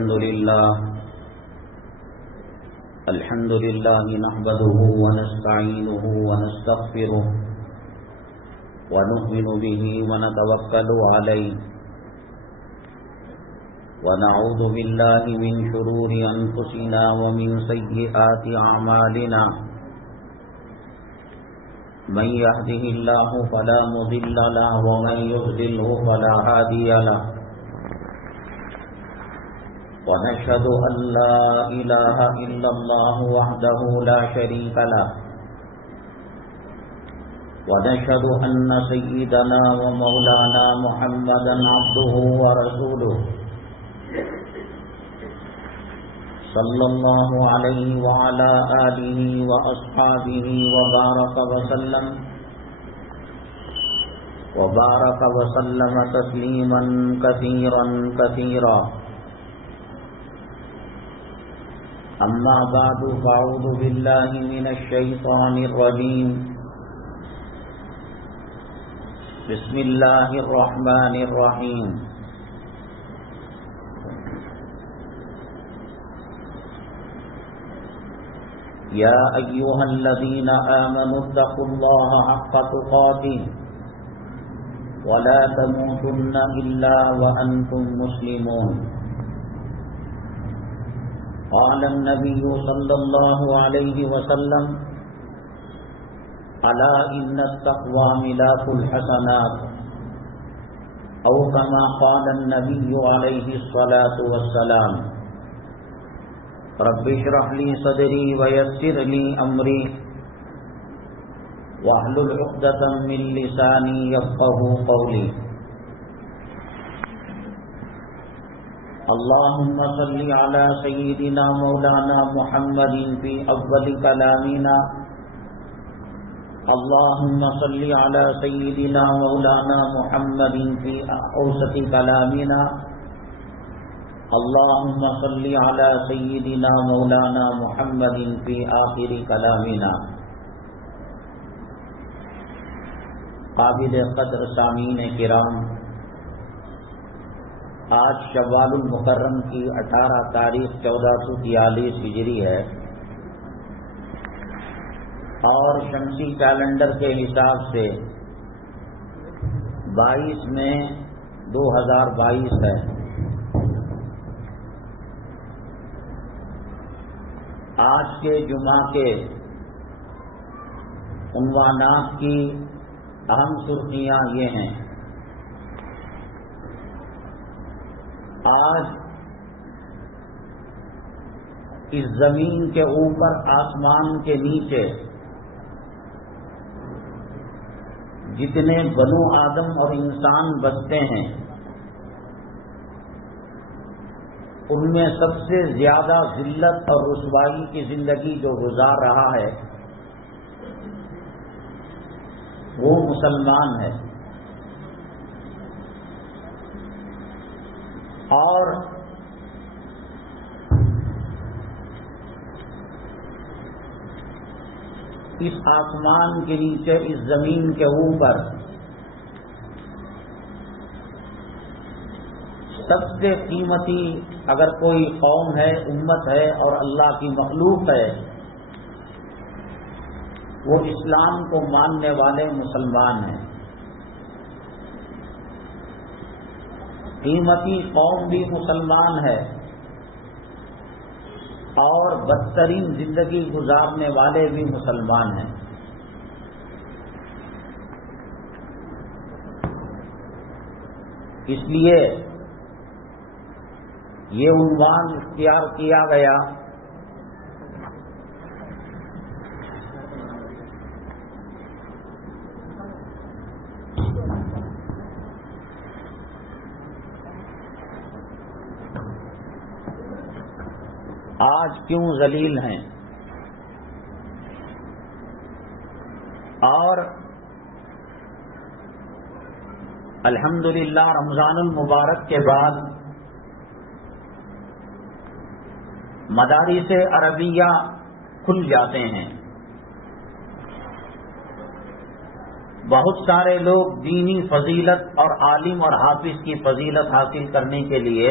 الحمد لله نحمده ونستعينه ونستغفره ونؤمن به ونتوكل عليه ونعوذ بالله من شرور أنفسنا ومن سيئات أعمالنا من يهده الله فلا مضل له ومن يضلله فلا هادي له ونشهد أن لا إله إلا الله وحده لا شريك له ونشهد أن سيدنا ومولانا محمدا عبده ورسوله صلى الله عليه وعلى آله وأصحابه وبارك وسلم تسليما كثيرا كثيرا. أما بعد فأعوذ بالله من الشيطان الرجيم. بسم الله الرحمن الرحيم. يا أيها الذين آمنوا اتقوا الله حق تقاته ولا تموتن إلا وأنتم مسلمون. قال النبي صلى الله عليه وسلم ألا إن التقوى ملاك الحسنات أو كما قال النبي عليه الصلاة والسلام. رب اشرح لي صدري ويسر لي أمري واحلل عقدة من لساني يفقهوا قولي. اللهم صل على سيدنا مولانا محمد في أول كلامنا. اللهم صل على سيدنا مولانا محمد في أوسط كلامنا. اللهم صل على سيدنا مولانا محمد في آخر كلامنا. قابل قدر سامعین کرام، آج شوال المکرم کی 18 تاریخ 1443 ہجری ہے اور شمسی کیلنڈر کے حساب سے 22 مئی 2022 ہے. آج کے جمعہ کے عنوانات کی اہم سرخیاں یہ ہیں. آج اس زمین کے اوپر آسمان کے نیچے جتنے بنو آدم اور انسان بستے ہیں ان میں سب سے زیادہ ذلت اور رسوائی کی زندگی جو گزار رہا ہے وہ مسلمان ہے. اور اس آسمان کے نیچے اس زمین کے اوپر سب سے قیمتی اگر کوئی قوم ہے، امت ہے اور اللہ کی مخلوق ہے وہ اسلام کو ماننے والے مسلمان ہیں. قیمتی قوم بھی مسلمان ہے اور بدترین زندگی گزارنے والے بھی مسلمان ہیں. اس لیے یہ عنوان اختیار کیا گیا آج کیوں ذلیل ہیں. اور الحمدللہ رمضان المبارک کے بعد مدارس عربیہ کھل جاتے ہیں. بہت سارے لوگ دینی فضیلت اور عالم اور حافظ کی فضیلت حاصل کرنے کے لیے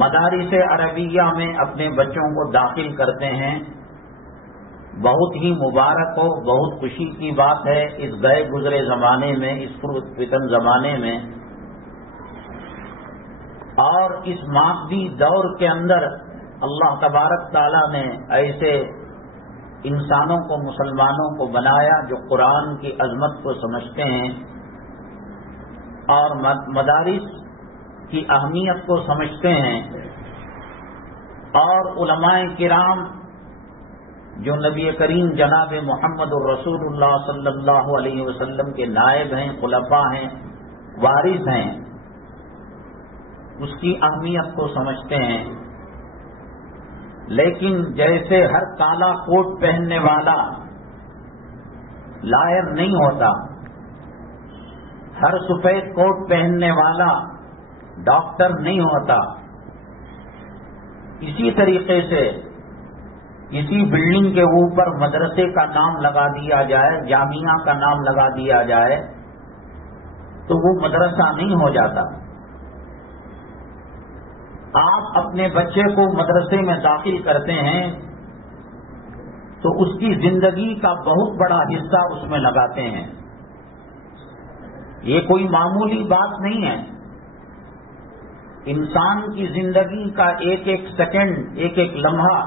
مدارس عربیہ میں اپنے بچوں کو داخل کرتے ہیں، بہت ہی مبارک ہو، بہت خوشی کی بات ہے اس گئے گزرے زمانے میں، اس فتن زمانے میں اور اس مادی دور کے اندر اللہ تبارک تعالیٰ نے ایسے انسانوں کو، مسلمانوں کو بنایا جو قرآن کی عظمت کو سمجھتے ہیں اور مدارس کی اہمیت کو سمجھتے ہیں، اور علماء کرام جو نبی کریم جناب محمد الرسول اللہ صلی اللہ علیہ وسلم کے نائب ہیں، خلفاء ہیں، وارث ہیں، اس کی اہمیت کو سمجھتے ہیں۔ لیکن جیسے ہر کالا کوٹ پہننے والا لائر نہیں ہوتا، ہر سفید کوٹ پہننے والا ڈاکٹر نہیں ہوتا، اسی طریقے سے کسی بلڈنگ کے اوپر مدرسے کا نام لگا دیا جائے، جامعہ کا نام لگا دیا جائے تو وہ مدرسہ نہیں ہو جاتا۔ آپ اپنے بچے کو مدرسے میں داخل کرتے ہیں تو اس کی زندگی کا بہت بڑا حصہ اس میں لگاتے ہیں۔ یہ کوئی معمولی بات نہیں ہے۔ انسان کی زندگی کا ایک ایک سیکنڈ، ایک ایک لمحہ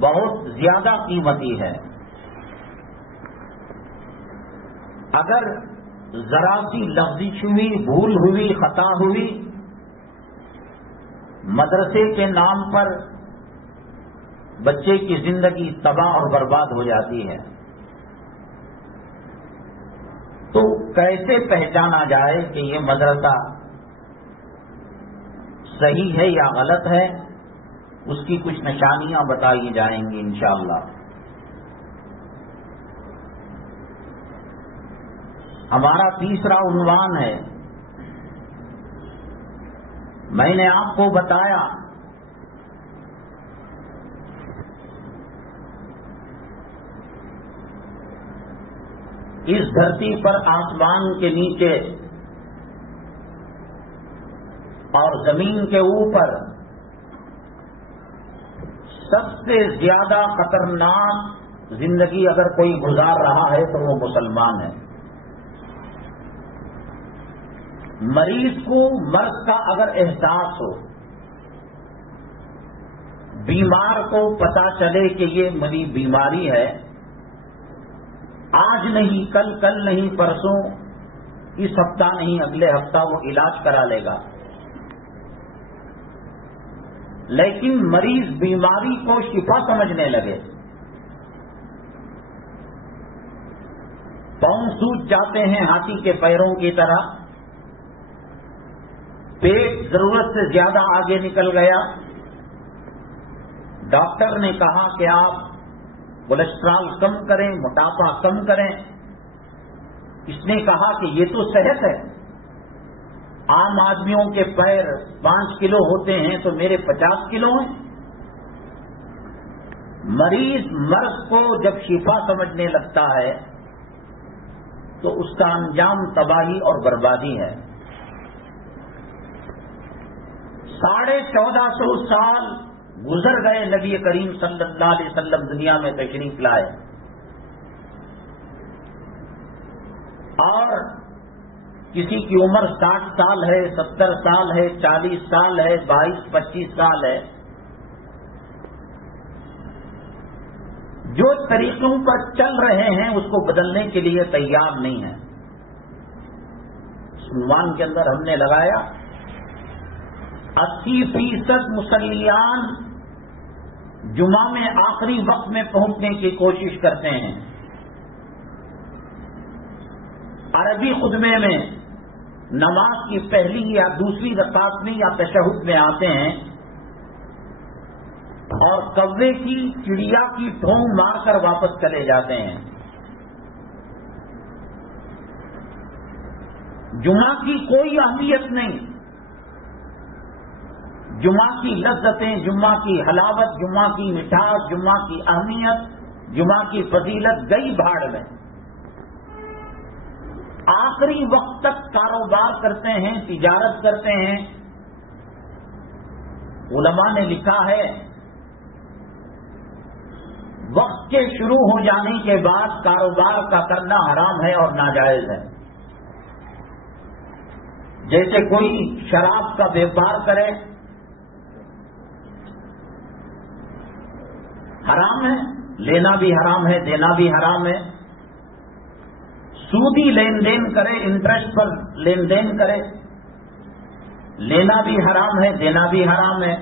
بہت زیادہ قیمتی ہے۔ اگر ذرا سی لفظش ہوئی، بھول ہوئی، خطا ہوئی، مدرسے کے نام پر بچے کی زندگی تباہ اور برباد ہو جاتی ہے۔ تو کیسے پہچانا جائے کہ یہ مدرسہ صحیح ہے یا غلط ہے؟ اس کی کچھ نشانیاں بتائی جائیں گی انشاءاللہ۔ ہمارا تیسرا عنوان ہے، میں نے آپ کو بتایا اس دھرتی پر، آسمان کے نیچے اور زمین کے اوپر سب سے زیادہ خطرناک زندگی اگر کوئی گزار رہا ہے تو وہ مسلمان ہے۔ مریض کو مرض کا اگر احساس ہو، بیمار کو پتا چلے کہ یہ میری بیماری ہے، آج نہیں کل، کل نہیں پرسوں، اس ہفتہ نہیں اگلے ہفتہ وہ علاج کرا لے گا۔ لیکن مریض بیماری کو شفا سمجھنے لگے، پاؤں سوج جاتے ہیں ہاتھی کے پیروں کی طرح، پیٹ ضرورت سے زیادہ آگے نکل گیا، ڈاکٹر نے کہا کہ آپ کولیسٹرول کم کریں، موٹاپا کم کریں، اس نے کہا کہ یہ تو صحت ہے، عام آدمیوں کے پیر 5 کلو ہوتے ہیں تو میرے 50 کلو ہیں۔ مریض مرض کو جب شفا سمجھنے لگتا ہے تو اس کا انجام تباہی اور بربادی ہے۔ 1450 سال گزر گئے، نبی کریم صلی اللہ علیہ وسلم دنیا میں تشریف لائے، اور کسی کی عمر 60 سال ہے، 70 سال ہے، 40 سال ہے، 22-25 سال ہے، جو طریقوں پر چل رہے ہیں اس کو بدلنے کے لیے تیار نہیں ہے۔ عنوان کے اندر ہم نے لگایا 80% مسلیان جمعہ میں آخری وقت میں پہنچنے کی کوشش کرتے ہیں، عربی خطبے میں نماز کی پہلی یا دوسری رکعت میں یا تشہد میں آتے ہیں اور کوے کی، چڑیا کی ٹھونگ مار کر واپس چلے جاتے ہیں۔ جمعہ کی کوئی اہمیت نہیں، جمعہ کی لذتیں، جمعہ کی حلاوت، جمعہ کی مٹھاس، جمعہ کی اہمیت، جمعہ کی فضیلت گئی بھاڑ میں۔ آخری وقت تک کاروبار کرتے ہیں، تجارت کرتے ہیں، علماء نے لکھا ہے وقت کے شروع ہو جانے کے بعد کاروبار کا کرنا حرام ہے اور ناجائز ہے. جیسے کوئی شراب کا بیپار کرے حرام ہے، لینا بھی حرام ہے، دینا بھی حرام ہے. سودی لین دین کرے، انٹرسٹ پر لین دین کرے، لینا بھی حرام ہے، دینا بھی حرام ہے.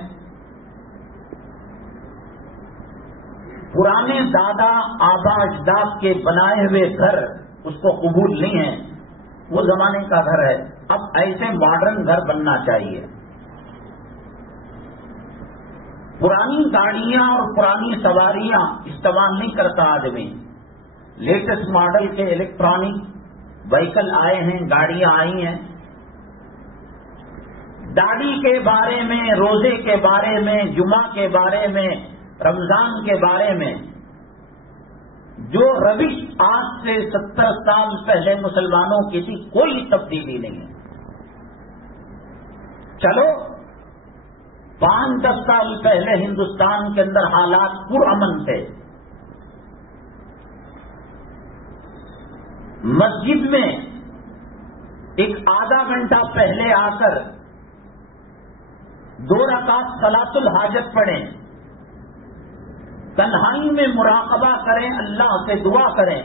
پرانے دادا آبا اجداد کے بنائے ہوئے گھر اس کو قبول نہیں ہے، وہ زمانے کا گھر ہے. اب ایسے ماڈرن گھر بننا چاہیے. پرانی گاڑیاں اور پرانی سواریاں استعمال نہیں کرتا آدمی. لیٹسٹ ماڈل کے الیکٹرانک وہیکل آئے ہیں، گاڑیاں آئی ہیں. داڑھی کے بارے میں، روزے کے بارے میں، جمعہ کے بارے میں، رمضان کے بارے میں جو روش آج سے 70 سال پہلے مسلمانوں کی تھی، کوئی تبدیلی نہیں ہے. چلو 5-10 سال پہلے ہندوستان کے اندر حالات پرامن تھے. مسجد میں ایک آدھا گھنٹہ پہلے آ کر 2 رکعت صلاۃ الحاجت پڑھیں، تنہائی میں مراقبہ کریں، اللہ سے دعا کریں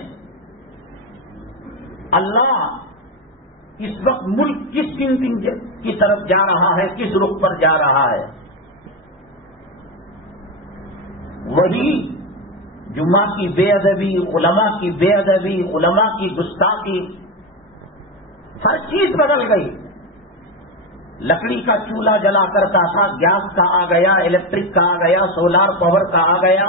اللہ اس وقت ملک کس کی طرف جا رہا ہے، کس رخ پر جا رہا ہے. وہی جمعہ کی بے ادبی، علماء کی بے ادبی، علماء کی گستاخی، ہر چیز بدل گئی. لکڑی کا چولہا جلا کرتا تھا، گیس کا آ گیا، الیکٹرک کا آ گیا، سولار پاور کا آ گیا.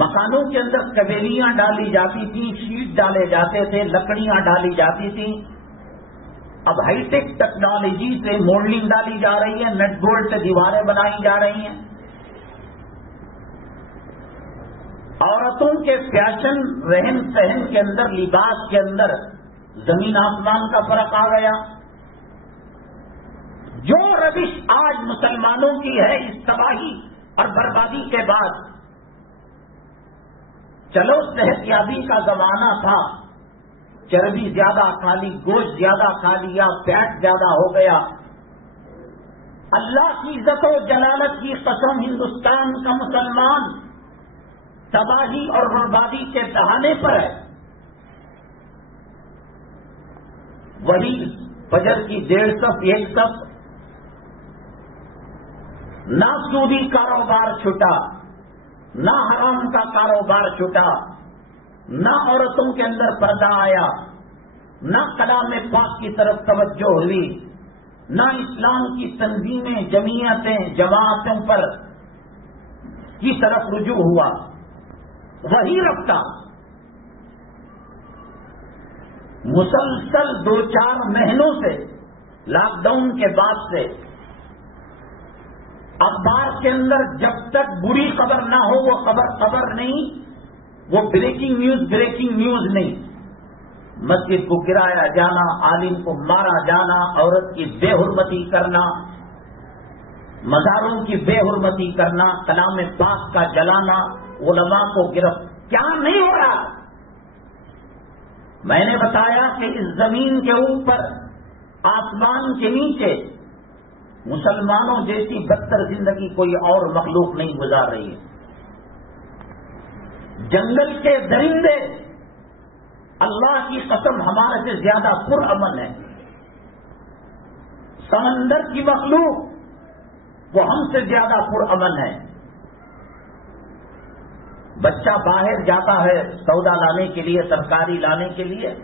مکانوں کے اندر کبیلیاں ڈالی جاتی تھیں، شیٹ ڈالے جاتے تھے، لکڑیاں ڈالی جاتی تھیں. اب ہائی ٹیک ٹیکنالوجی سے مولڈنگ ڈالی جا رہی ہے، نٹ بولٹ سے دیواریں بنائی جا رہی ہیں. عورتوں کے فیشن، رہن سہن کے اندر، لباس کے اندر زمین آسمان کا فرق آ گیا. جو روش آج مسلمانوں کی ہے اس تباہی اور بربادی کے بعد، چلو صحت یابی کا زمانہ تھا، چربی زیادہ کھا لی، گوشت زیادہ کھا لیا، فیٹ زیادہ ہو گیا. اللہ کی عزت و جلالت کی قسم، ہندوستان کا مسلمان تباہی اور بربادی کے دہانے پر ہے. وہی فجر کی 1.5 صف 1 صف، نہ سودی کاروبار چھٹا، نہ حرام کا کاروبار چھٹا، نہ عورتوں کے اندر پردہ آیا، نہ کلام پاک کی طرف توجہ ہوئی، نہ اسلام کی تنظیمیں، جمعیتیں، جماعتوں پر کی طرف رجوع ہوا. وہی رفتہ مسلسل 2-4 مہینوں سے، لاک ڈاؤن کے بعد سے، اخبار کے اندر جب تک بری خبر نہ ہو وہ خبر نہیں، وہ بریکنگ نیوز نہیں. مسجد کو گرایا جانا، عالم کو مارا جانا، عورت کی بے حرمتی کرنا، مزاروں کی بے حرمتی کرنا، کلام پاک کا جلانا، علماء کو گرفت، کیا نہیں ہو رہا. میں نے بتایا کہ اس زمین کے اوپر، آسمان کے نیچے مسلمانوں جیسی بدتر زندگی کوئی اور مخلوق نہیں گزار رہی ہے. جنگل کے درندے اللہ کی قسم ہمارے سے زیادہ پرامن ہے. سمندر کی مخلوق وہ ہم سے زیادہ پرامن ہے. بچہ باہر جاتا ہے سودا لانے کے لیے، ترکاری لانے کے لیے،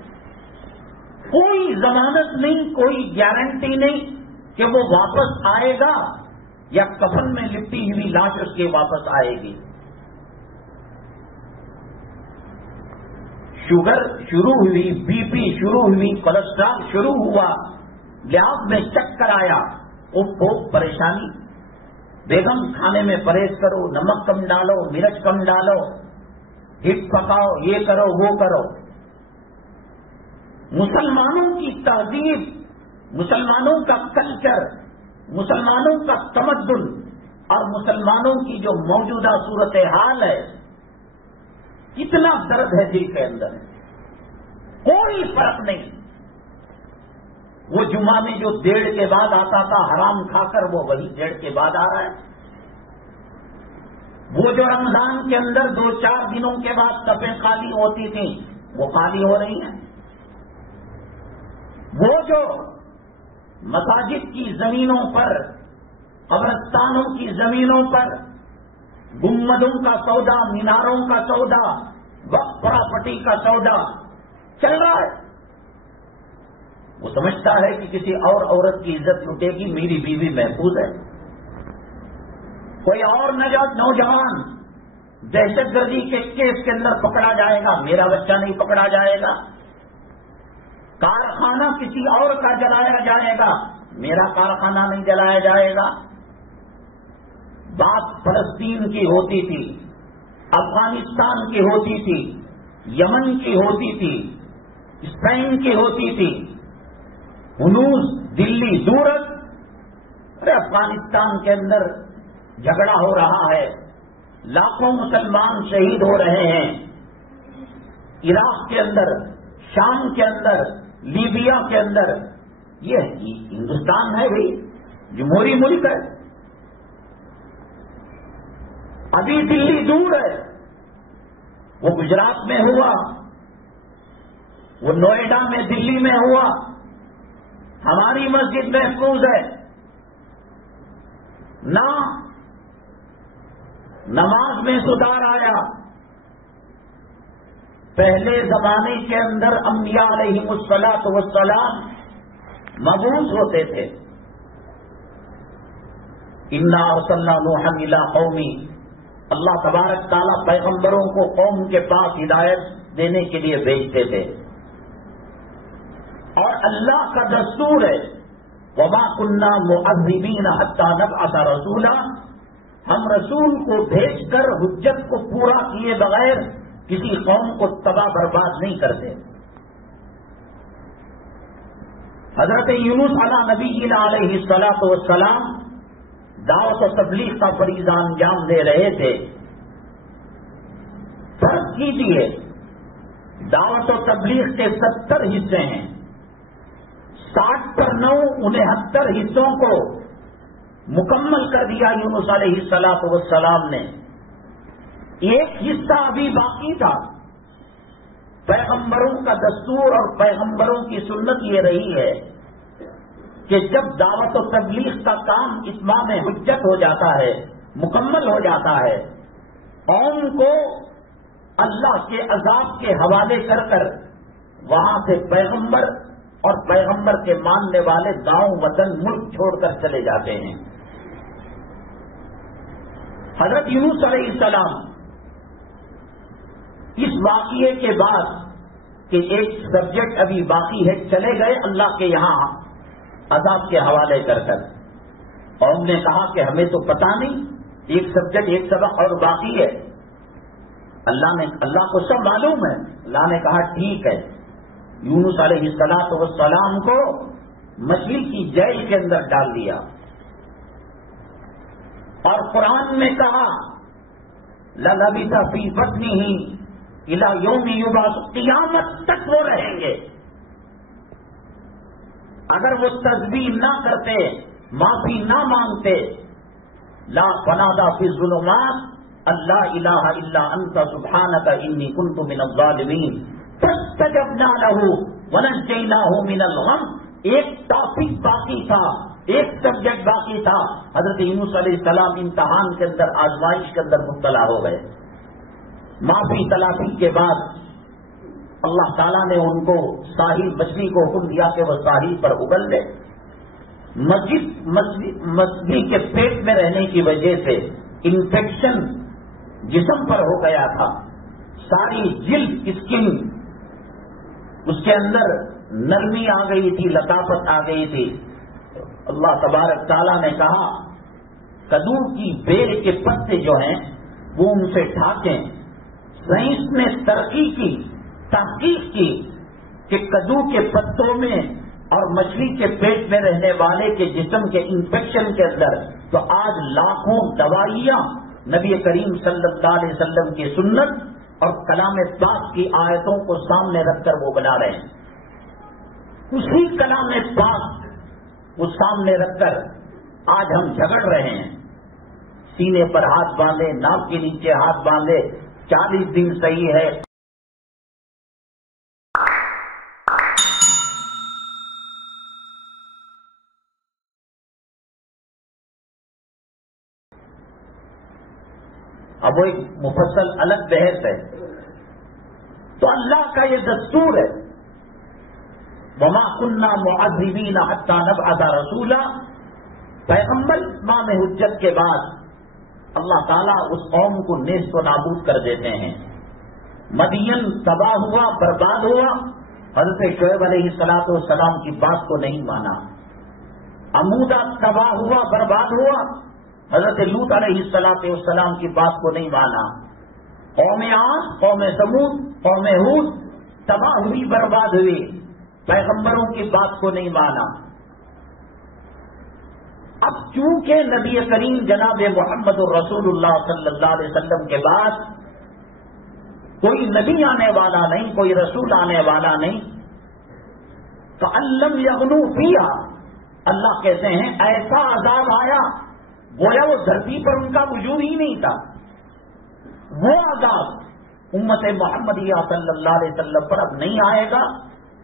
کوئی ضمانت نہیں، کوئی گارنٹی نہیں کہ وہ واپس آئے گا یا کفن میں لپٹی ہوئی لاش اس کے واپس آئے گی. شوگر شروع ہوئی، بی پی شروع ہوئی، کولیسٹرول شروع ہوا، لحاظ میں چکر آیا، وہ پریشانی. بیگم کھانے میں پرہیز کرو، نمک کم ڈالو، مرچ کم ڈالو، ہٹ پکاؤ، یہ کرو وہ کرو. مسلمانوں کی تہذیب، مسلمانوں کا کلچر، مسلمانوں کا تمدن اور مسلمانوں کی جو موجودہ صورتحال ہے، کتنا درد ہے دل کے اندر، کوئی فرق نہیں۔ وہ جمعہ میں جو 1:30 کے بعد آتا تھا حرام کھا کر، وہ وہی 1:30 کے بعد آ رہا ہے۔ وہ جو رمضان کے اندر 2-4 دنوں کے بعد صفیں خالی ہوتی تھیں، وہ خالی ہو رہی ہیں۔ وہ جو مساجد کی زمینوں پر، قبرستانوں کی زمینوں پر گنبدوں کا سودا، میناروں کا سودا، وقف پراپرٹی کا سودا چل رہا ہے، وہ سمجھتا ہے کہ کسی اور عورت کی عزت لٹے گی، میری بیوی محفوظ ہے۔ کوئی اور نوجوان دہشت گردی کے کیس کے اندر پکڑا جائے گا، میرا بچہ نہیں پکڑا جائے گا۔ کارخانہ کسی اور کا جلایا جائے گا، میرا کارخانہ نہیں جلایا جائے گا۔ بات فلسطین کی ہوتی تھی، افغانستان کی ہوتی تھی، یمن کی ہوتی تھی، اسپین کی ہوتی تھی، ہنوز دلی دورت، ارے افغانستان کے اندر جھگڑا ہو رہا ہے، لاکھوں مسلمان شہید ہو رہے ہیں، عراق کے اندر، شام کے اندر، لیبیا کے اندر، یہ ہندوستان ہے بھائی، جمہوری ملک ہے۔ ابھی دلی دور ہے، وہ گجرات میں ہوا، وہ نوئیڈا میں، دلی میں ہوا، ہماری مسجد محفوظ ہے۔ نہ نماز میں سدھار آیا۔ پہلے زمانے کے اندر انبیاء علیہم الصلاۃ والسلام مبعوث ہوتے تھے۔ انا ارسلنا نوحا الی قومی، اللہ تبارک تعالیٰ پیغمبروں کو قوم کے پاس ہدایت دینے کے لیے بھیجتے تھے، اور اللہ کا دستور ہے وما كنا معذبین حتی نبعث رسولا، ہم رسول کو بھیج کر حجت کو پورا کیے بغیر کسی قوم کو تباہ برباد نہیں کرتے۔ حضرت یونس علیہ نبینا علیہ الصلاۃ والسلام دعوت و تبلیغ کا فریضہ انجام دے رہے تھے۔ فرض کیجیے، دعوت و تبلیغ کے 70 حصے ہیں، 60 پر 9 69 حصوں کو مکمل کر دیا یونس علیہ الصلاۃ والسلام نے۔ ایک حصہ ابھی باقی تھا۔ پیغمبروں کا دستور اور پیغمبروں کی سنت یہ رہی ہے کہ جب دعوت و تبلیغ کا کام اتمام حجت ہو جاتا ہے، مکمل ہو جاتا ہے، قوم کو اللہ کے عذاب کے حوالے کر کر وہاں سے پیغمبر اور پیغمبر کے ماننے والے گاؤں وطن ملک چھوڑ کر چلے جاتے ہیں۔ حضرت یونس علیہ السلام اس واقعے کے بعد کہ ایک سبجیکٹ ابھی باقی ہے، چلے گئے اللہ کے یہاں عذاب کے حوالے کر کر، اور ہم نے کہا کہ ہمیں تو پتا نہیں، ایک سبجیکٹ، ایک سبق اور باقی ہے۔ اللہ کو سب معلوم ہے۔ اللہ نے کہا ٹھیک ہے، یونس علیہ الصلاۃ والسلام کو مچھلی کی جیل کے اندر ڈال دیا، اور قرآن میں کہا لَلَبِثَ فِي بَطْنِهِ إِلَى يَوْمِ يُبْعَثُ، قیامت تک وہ رہیں گے۔ اگر وہ تسبیح نہ کرتے، معافی نہ مانگتے، لا فنادى في الظلمات اللہ الہ الا انت سبحانک انی کنت من الظالمین فاستجبنا له ونجیناہ من الغم۔ ایک ٹاپک باقی تھا، ایک سبجیکٹ باقی تھا۔ حضرت یونس علیہ السلام امتحان کے اندر، آزمائش کے اندر مبتلا ہو گئے۔ معافی تلافی کے بعد اللہ تعالیٰ نے ان کو ساحل، مچھلی کو حکم دیا کہ وہ ساحل پر اگل دے۔ مچھلی کے پیٹ میں رہنے کی وجہ سے انفیکشن جسم پر ہو گیا تھا، ساری جلد، اسکن، اس کے اندر نرمی آ گئی تھی، لطافت آ گئی تھی۔ اللہ تبارک تعالیٰ نے کہا کدو کی بیل کے پتے جو ہیں وہ ان سے ڈھانکیں۔ سائنس نے ترقی کی، تحقیق کی کہ کدو کے پتوں میں اور مچھلی کے پیٹ میں رہنے والے کے جسم کے انفیکشن کے اندر، تو آج لاکھوں دوائیاں نبی کریم صلی اللہ علیہ وسلم کی سنت اور کلام پاک کی آیتوں کو سامنے رکھ کر وہ بنا رہے ہیں. اسی کلام پاک کو سامنے رکھ کر آج ہم جھگڑ رہے ہیں. سینے پر ہاتھ باندھے، ناک کے نیچے ہاتھ باندھے، 40 دن صحیح ہے. اب وہ ایک مفصل الگ بحث ہے. تو اللہ کا یہ دستور ہے، وما كنا معذبین حتی نبعث رسولا. پیغمبر اتمام حجت کے بعد اللہ تعالیٰ اس قوم کو نیست و نابود کر دیتے ہیں. مدین تباہ ہوا، برباد ہوا، حضرت شعیب علیہ السلام کی بات کو نہیں مانا. عمودہ تباہ ہوا، برباد ہوا، حضرت لوط علیہ السلام کی بات کو نہیں مانا. قوم عاد، قوم ثمود، قوم ہود تباہ ہوئی، برباد ہوئی، پیغمبروں کی بات کو نہیں مانا. اب چونکہ نبی کریم جناب محمد الرسول اللہ صلی اللہ علیہ وسلم کے بعد کوئی نبی آنے والا نہیں، کوئی رسول آنے والا نہیں، تو لم یغنوا فیہا، اللہ کہتے ہیں ایسا عذاب آیا گویا وہ دھرتی پر ان کا وجود ہی نہیں تھا. وہ عذاب امت محمدیہ صلی اللہ علیہ وسلم پر اب نہیں آئے گا،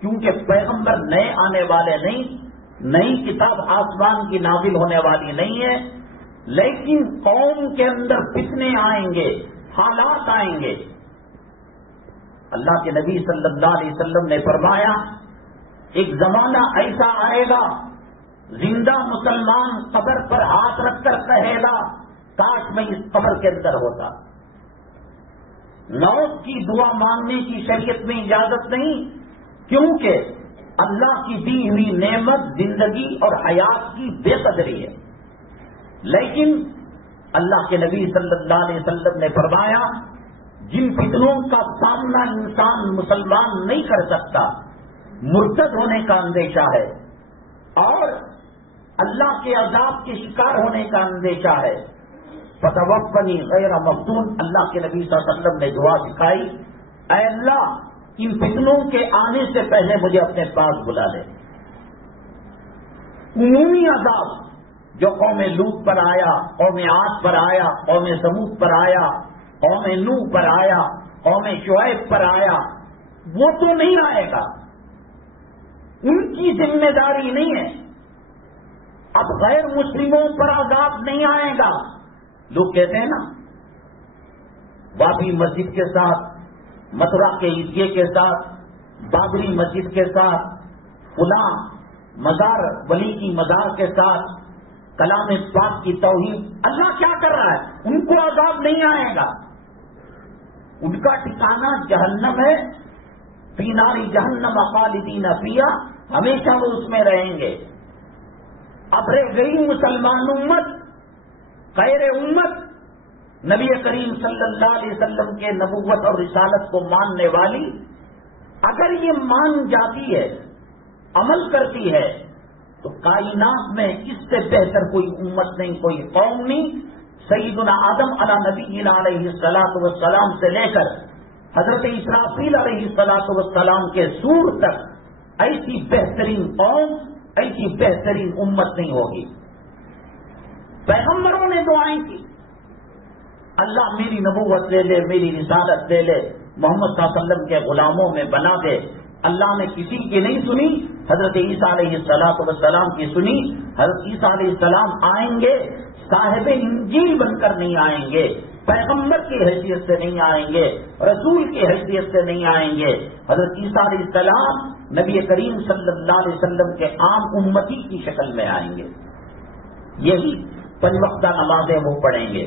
کیونکہ پیغمبر نئے آنے والے نہیں، نئی کتاب آسمان کی نازل ہونے والی نہیں ہے. لیکن قوم کے اندر فتنے آئیں گے، حالات آئیں گے. اللہ کے نبی صلی اللہ علیہ وسلم نے فرمایا ایک زمانہ ایسا آئے گا زندہ مسلمان قبر پر ہاتھ رکھ کر کہے گا کاش میں اس قبر کے اندر ہوتا. موت کی دعا مانگنے کی شریعت میں اجازت نہیں، کیونکہ اللہ کی دی ہوئی نعمت زندگی اور حیات کی بے قدری ہے. لیکن اللہ کے نبی صلی اللہ علیہ وسلم نے فرمایا جن فتنوں کا سامنا انسان مسلمان نہیں کر سکتا، مرتد ہونے کا اندیشہ ہے اور اللہ کے عذاب کے شکار ہونے کا اندیشہ ہے، فتوفنی غیر مفتون. اللہ کے نبی صلی اللہ علیہ وسلم نے دعا سکھائی، اے اللہ ان فتنوں کے آنے سے پہلے مجھے اپنے پاس بلا لے. عمومی عذاب جو قوم لوط پر آیا، قوم عاد پر آیا، قوم ثمود پر آیا، قوم نوح پر آیا، قوم شعیب پر آیا، وہ تو نہیں آئے گا، ان کی ذمہ داری نہیں ہے. اب غیر مسلموں پر عذاب نہیں آئے گا. لوگ کہتے ہیں نا بابری مسجد کے ساتھ، متھرا کے عیدگاہ کے ساتھ، بابری مسجد کے ساتھ، فلاں مزار ولی کی مزار کے ساتھ کلام پاک کی توہین. اللہ کیا کر رہا ہے؟ ان کو عذاب نہیں آئے گا، ان کا ٹھکانہ جہنم ہے. فی نار جہنم خالدین فیہا، ہمیشہ وہ اس میں رہیں گے. اب رہ گئی مسلمان امت، خیر امت، نبی کریم صلی اللہ علیہ وسلم کے نبوت اور رسالت کو ماننے والی. اگر یہ مان جاتی ہے، عمل کرتی ہے، تو کائنات میں اس سے بہتر کوئی امت نہیں، کوئی قوم نہیں. سیدنا آدم علی نبینا علیہ الصلوۃ والسلام سے لے کر حضرت اسرافیل علیہ الصلوۃ والسلام کے سور تک ایسی بہترین قوم، ایسی بہترین امت نہیں ہوگی. پیغمبروں نے دعائیں کی، اللہ میری نبوت لے لے، میری رسالت لے لے، محمد صلی اللہ علیہ وسلم کے غلاموں میں بنا دے. اللہ نے کسی کی نہیں سنی، حضرت عیسیٰ علیہ السلام کی سنی. حضرت عیسیٰ علیہ السلام آئیں گے، صاحب انجیل بن کر نہیں آئیں گے، پیغمبر کی حیثیت سے نہیں آئیں گے، رسول کی حیثیت سے نہیں آئیں گے. حضرت عیسیٰ علیہ السلام نبی کریم صلی اللہ علیہ وسلم کے عام امتی کی شکل میں آئیں گے. یہی 5 وقتہ نمازیں وہ پڑھیں گے.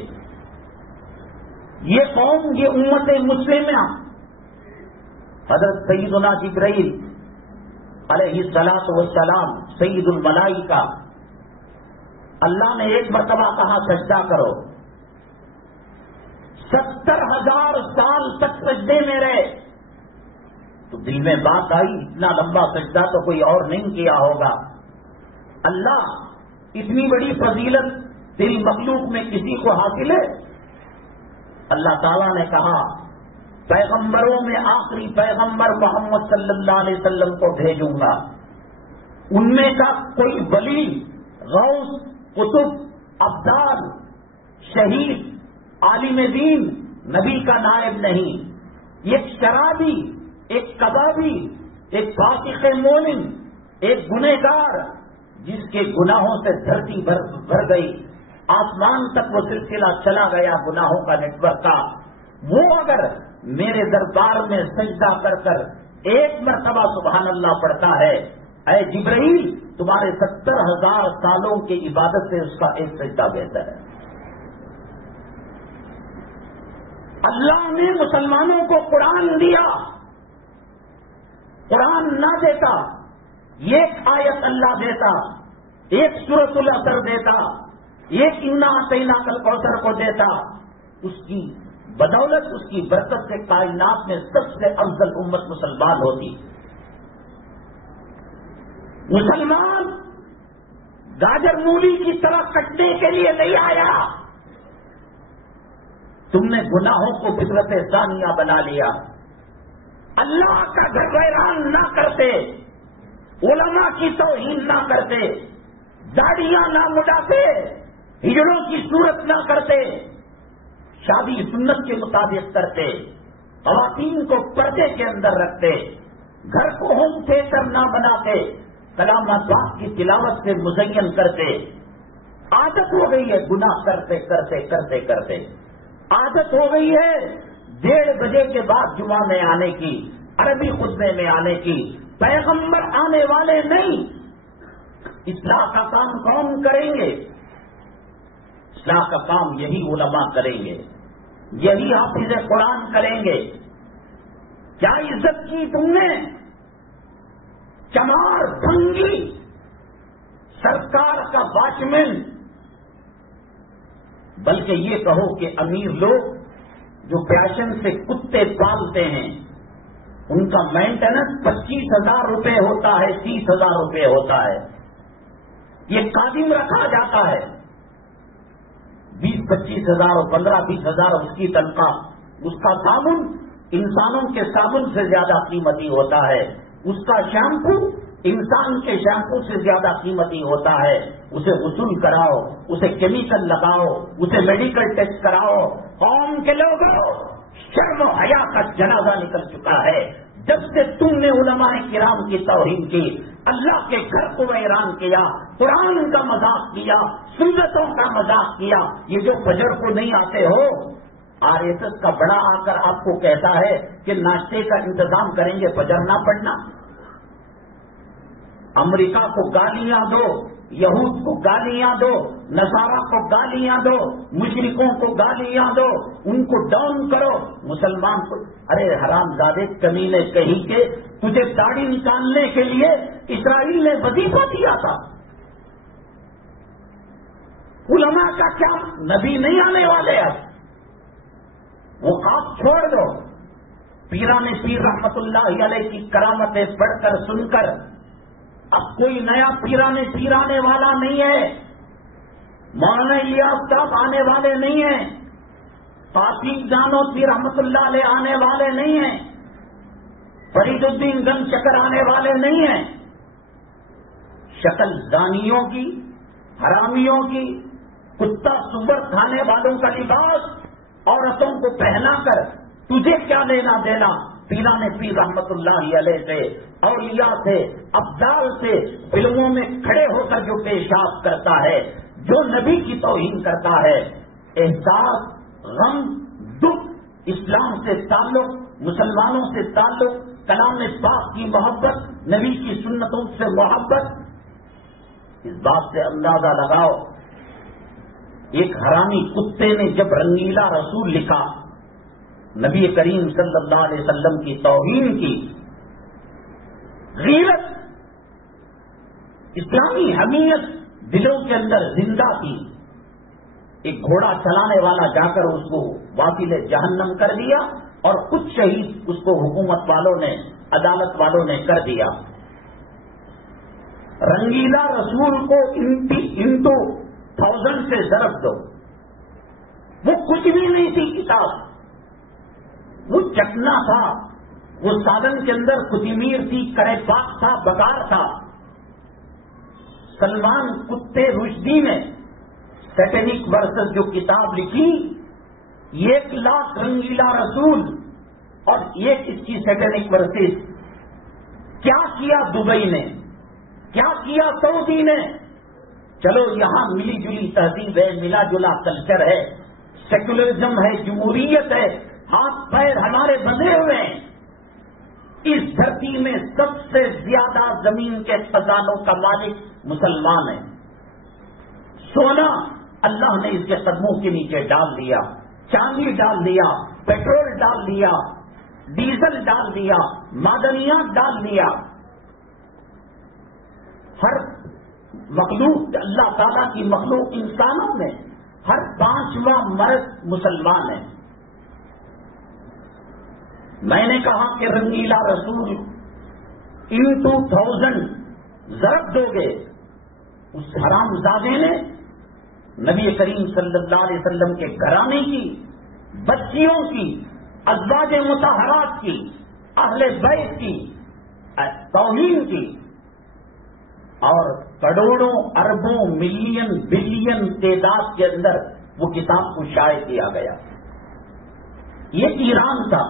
یہ قوم، یہ امت مسلمہ، حضرت سیدنا جبرائیل علیہ الصلوۃ والسلام سید الملائکہ، اللہ نے ایک مرتبہ کہا سجدہ کرو، 70,000 سال تک سجدے میں رہے. تو دل میں بات آئی اتنا لمبا سجدہ تو کوئی اور نہیں کیا ہوگا. اللہ اتنی بڑی فضیلت تیری مخلوق میں کسی کو حاصل ہے؟ اللہ تعالیٰ نے کہا پیغمبروں میں آخری پیغمبر محمد صلی اللہ علیہ وسلم کو بھیجوں گا. ان میں کا کوئی ولی، غوث، قطب، ابدال، شہید، عالم دین نبی کا نائب نہیں. ایک شرابی، ایک کبابی، ایک فاسق مومن، ایک گنہگار جس کے گناہوں سے دھرتی بھر گئی، آسمان تک وہ سلسلہ چلا گیا گناہوں کا نیٹ ورک کا، وہ اگر میرے دربار میں سجدہ کر کر ایک مرتبہ سبحان اللہ پڑھتا ہے، اے جبرائیل تمہارے 70,000 سالوں کی عبادت سے اس کا ایک سجدہ بہتر ہے. اللہ نے مسلمانوں کو قرآن دیا، قرآن نہ دیتا، ایک آیت اللہ دیتا، ایک سورۃ العصر دیتا، ایک انا اعطیناک الکوثر کو دیتا، اس کی بدولت، اس کی برکت سے کائنات میں سب سے افضل امت مسلمان ہوتی. مسلمان گاجر مولی کی طرح کٹنے کے لیے نہیں آیا. تم نے گناہوں کو فطرت ثانیہ بنا لیا. اللہ کا گھر ویران نہ کرتے، علماء کی توہین نہ کرتے، داڑیاں نہ مڈاتے، ہجڑوں کی صورت نہ کرتے، شادی سنت کے مطابق کرتے، خواتین کو پردے کے اندر رکھتے، گھر کو ہوم تھیٹر نہ بناتے، کلام پاک کی تلاوت سے مزین کرتے. عادت ہو گئی ہے گناہ کرتے کرتے کرتے کرتے. عادت ہو گئی ہے 1:30 بجے کے بعد جمعہ میں آنے کی، عربی خطبے میں آنے کی. پیغمبر آنے والے نہیں. اصلاح کا کام کون کریں گے؟ اصلاح کا کام یہی علماء کریں گے، یہی حافظ قرآن کریں گے. کیا عزت کی تم نے؟ چمار بھنگی سرکار کا واچمین، بلکہ یہ کہو کہ امیر لوگ جو پیشن سے کتے پالتے ہیں ان کا مینٹیننس 25,000 روپے ہوتا ہے، 30,000 روپے ہوتا ہے. یہ قادم رکھا جاتا ہے، 20-25,000 اور 15-20,000 اس کی تنخواہ. اس کا صابن انسانوں کے صابن سے زیادہ قیمتی ہوتا ہے، اس کا شیمپو انسان کے شیمپو سے زیادہ قیمتی ہوتا ہے. اسے غسل کراؤ، اسے کیمیکل لگاؤ، اسے میڈیکل ٹیسٹ کراؤ. قوم کے لوگوں، شرم و حیا کا جنازہ نکل چکا ہے. جب سے تم نے علماء کرام کی توہین کی، اللہ کے گھر کو ویران کیا، قرآن کا مذاق کیا، سنتوں کا مذاق کیا. یہ جو فجر کو نہیں آتے ہو، RSS کا بڑا آ کر آپ کو کہتا ہے کہ ناشتے کا انتظام کریں گے، فجر نہ پڑھنا. امریکہ کو گالیاں دو، یہود کو گالیاں دو، نصارہ کو گالیاں دو، مشرکوں کو گالیاں دو، ان کو ڈاؤن کرو. مسلمان کو ارے حرام زادے کمینے کہیں کہ تجھے داڑھی نکالنے کے لیے اسرائیل نے وظیفہ دیا تھا. علماء کا کیا؟ نبی نہیں آنے والے. اب وہ خواب چھوڑ دو. پیران پیر رحمت اللہ علیہ کی کرامتیں پڑھ کر سن کر اب کوئی نیا پیرانے والا نہیں ہے. مولانا الیاس صاحب آنے والے نہیں ہیں. قاسم جانوسی رحمت اللہ علیہ آنے والے نہیں ہیں. فرید الدین گنج شکر آنے والے نہیں ہیں. شکل دانیوں کی، حرامیوں کی، کتا سور کھانے والوں کا لباس عورتوں کو پہنا کر تجھے کیا لینا دینا؟ پیران پیر رحمت اللہ علیہ سے، اولیاء سے، ابدال سے فلموں میں کھڑے ہو کر جو پیشاب کرتا ہے، جو نبی کی توہین کرتا ہے، احساس، غم، دکھ، اسلام سے تعلق، مسلمانوں سے تعلق، کلام پاک کی محبت، نبی کی سنتوں سے محبت، اس بات سے اندازہ لگاؤ. ایک حرامی کتے نے جب رنگیلا رسول لکھا، نبی کریم صلی اللہ علیہ وسلم کی توہین کی، غیرت، اسلامی حمیت دلوں کے اندر زندہ کی. ایک گھوڑا چلانے والا جا کر اس کو واصل جہنم کر دیا اور کچھ شہید اس کو حکومت والوں نے عدالت والوں نے کر دیا. رنگیلا رسول کو انٹو 1000 سے ضرب دو. وہ کچھ بھی نہیں تھی کتاب, وہ چکنا تھا, وہ سالن کے اندر کوتمیر تھی, کرے پاک تھا, بگار تھا. سلمان کتے رشدی نے سیٹینک ورسز جو کتاب لکھی, 1,00,000 رنگیلا رسول اور ایک اس کی سیٹینک ورسز. کیا کیا دبئی نے, کیا کیا سعودی نے؟ چلو یہاں ملی جلی تہذیب ہے, ملا جلا کلچر ہے, سیکولرزم ہے, جمہوریت ہے, ہاتھ پیر ہمارے بندھے ہوئے ہیں. اس دھرتی میں سب سے زیادہ زمین کے خزانوں کا مالک مسلمان ہے. سونا اللہ نے اس کے قدموں کے نیچے ڈال دیا, چاندی ڈال دیا, پیٹرول ڈال دیا, ڈیزل ڈال دیا, معدنیات ڈال دیا. ہر مخلوق, اللہ تعالیٰ کی مخلوق انسانوں میں ہر 5واں مرد مسلمان ہے. میں نے کہا کہ رنگیلا رسول انٹو 1000 ضرب دو گے. اس حرام زادے نے نبی کریم صلی اللہ علیہ وسلم کے گھرانے کی, بچیوں کی, ازواج مطہرات کی, اہل بیت کی توہین کی, اور کروڑوں اربوں ملین بلین تعداد کے اندر وہ کتاب کو شائع کیا گیا. یہ ایران تھا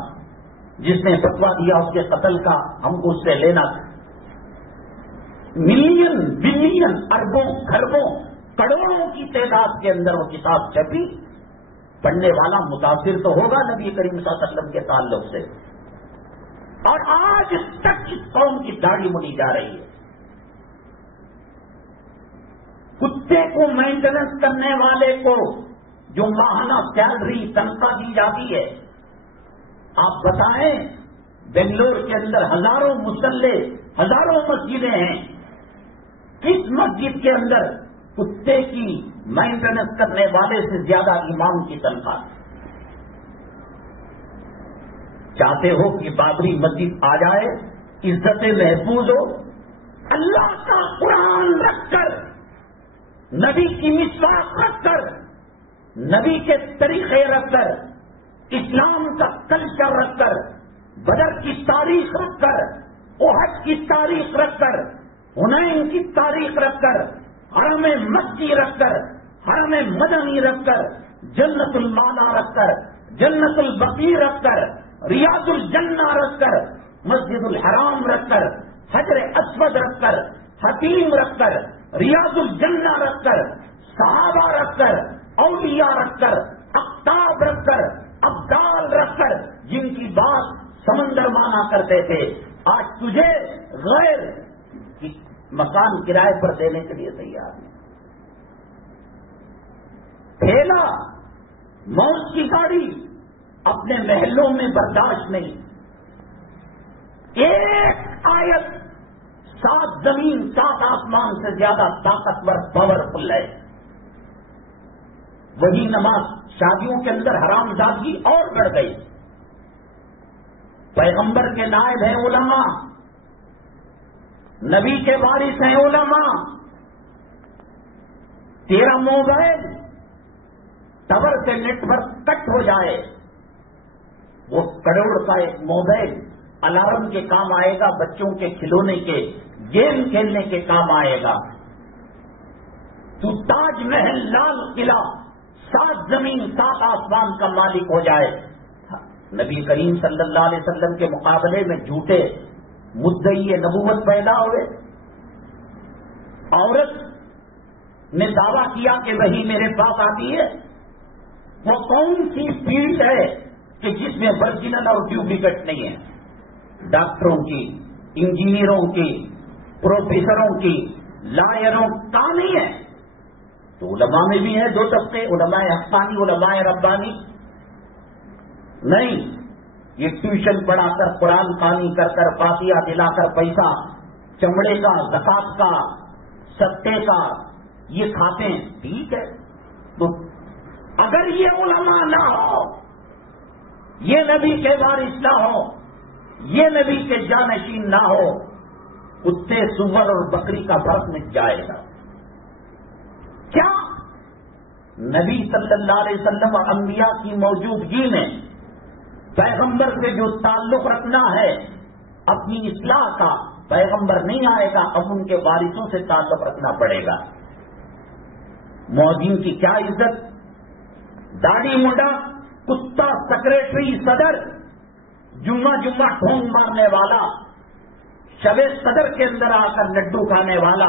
جس نے فتویٰ دیا اس کے قتل کا, ہم کو اس سے لینا تھا. ملین بلین اربوں کھربوں کروڑوں کی تعداد کے اندر وہ کتاب چھپی. پڑھنے والا متاثر تو ہوگا نبی کریم صلی اللہ علیہ وسلم کے تعلق سے, اور آج تک اس قوم کی داڑھی مڑی جا رہی ہے. کتے کو مینٹیننس کرنے والے کو جو ماہانہ سیلری تنخواہ دی جاتی ہے, آپ بتائیں بنگلور کے اندر ہزاروں مصلے, ہزاروں مسجدیں ہیں, کس مسجد کے اندر کتے کی مینٹیننس کرنے والے سے زیادہ امام کی تنخواہ؟ چاہتے ہو کہ بابری مسجد آ جائے, عزتیں محفوظ ہو, اللہ کا قرآن رکھ کر, نبی کی مصباح رکھ کر, نبی کے طریقے رکھ کر, اسلام کا کلچر رکھ کر, بدر کی تاریخ رکھ کر, احد کی تاریخ رکھ کر, حنین کی تاریخ رکھ کر, حرم مکی رکھ کر, حرم مدنی رکھ کر, جنت المالا رکھ کر, جنت البقیع رکھ کر, ریاض الجنہ رکھ کر, مسجد الحرام رکھ کر, حجر اسود رکھ کر, حتیم رکھ کر, ریاض الجنہ رکھ کر, صحابہ رکھ کر, اولیاء رکھ کر, اقطاب رکھ کر, ابدال رکھ کر, جن کی بات سمندر مانا کرتے تھے, آج تجھے غیر مکان کرائے پر دینے کے لیے تیار ہے. ٹھیلا, موت کی گاڑی اپنے محلوں میں برداشت نہیں. ایک آیت 7 زمین 7 آسمان سے زیادہ طاقتور پاورفل ہے. وہی نماز شادیوں کے اندر حرام زادگی اور بڑھ گئی. پیغمبر کے نائب ہیں علماء, نبی کے وارث ہیں علماء. تیرا موبائل ٹاور سے نیٹ ورک کٹ ہو جائے, وہ کروڑ کا ایک موبائل الارم کے کام آئے گا, بچوں کے کھلونے کے, گیم کھیلنے کے کام آئے گا. تو تاج محل, لال قلعہ, 7 زمین 7 آسمان کا مالک ہو جائے, نبی کریم صلی اللہ علیہ وسلم کے مقابلے میں جھوٹے مدعی نبوت پیدا ہوئے. عورت نے دعویٰ کیا کہ وہی میرے پاس آتی ہے. وہ کون سی فیلڈ ہے کہ جس میں ورجنل اور ڈپلیکیٹ نہیں ہے؟ ڈاکٹروں کی, انجینئروں کی, پروفیسروں کی, لائروں کا نہیں ہے. تو علماء میں بھی ہیں 2 طبقے, علماء حقانی, علماء ربانی. نہیں, یہ ٹیوشن پڑھا کر, قرآن خوانی کر کر, فاتحہ دلا کر پیسہ چمڑے کا, زکات کا, ستے کا یہ کھاتے ہیں. ٹھیک ہے, تو اگر یہ علماء نہ ہو, یہ نبی کے وارث نہ ہو, یہ نبی کے جانشین نہ ہو، کتے سور اور بکری کا فرق مٹ جائے گا۔ کیا نبی صلی اللہ علیہ وسلم اور انبیاء کی موجودگی میں پیغمبر سے جو تعلق رکھنا ہے اپنی اصلاح کا، پیغمبر نہیں آئے گا، اب ان کے وارثوں سے تعلق رکھنا پڑے گا۔ مؤذن کی کیا عزت، داڑھی منڈا، کتا، سیکریٹری، صدر، جمعہ ٹھونگ مارنے والا، شب صدر کے اندر آ کر لڈو کھانے والا،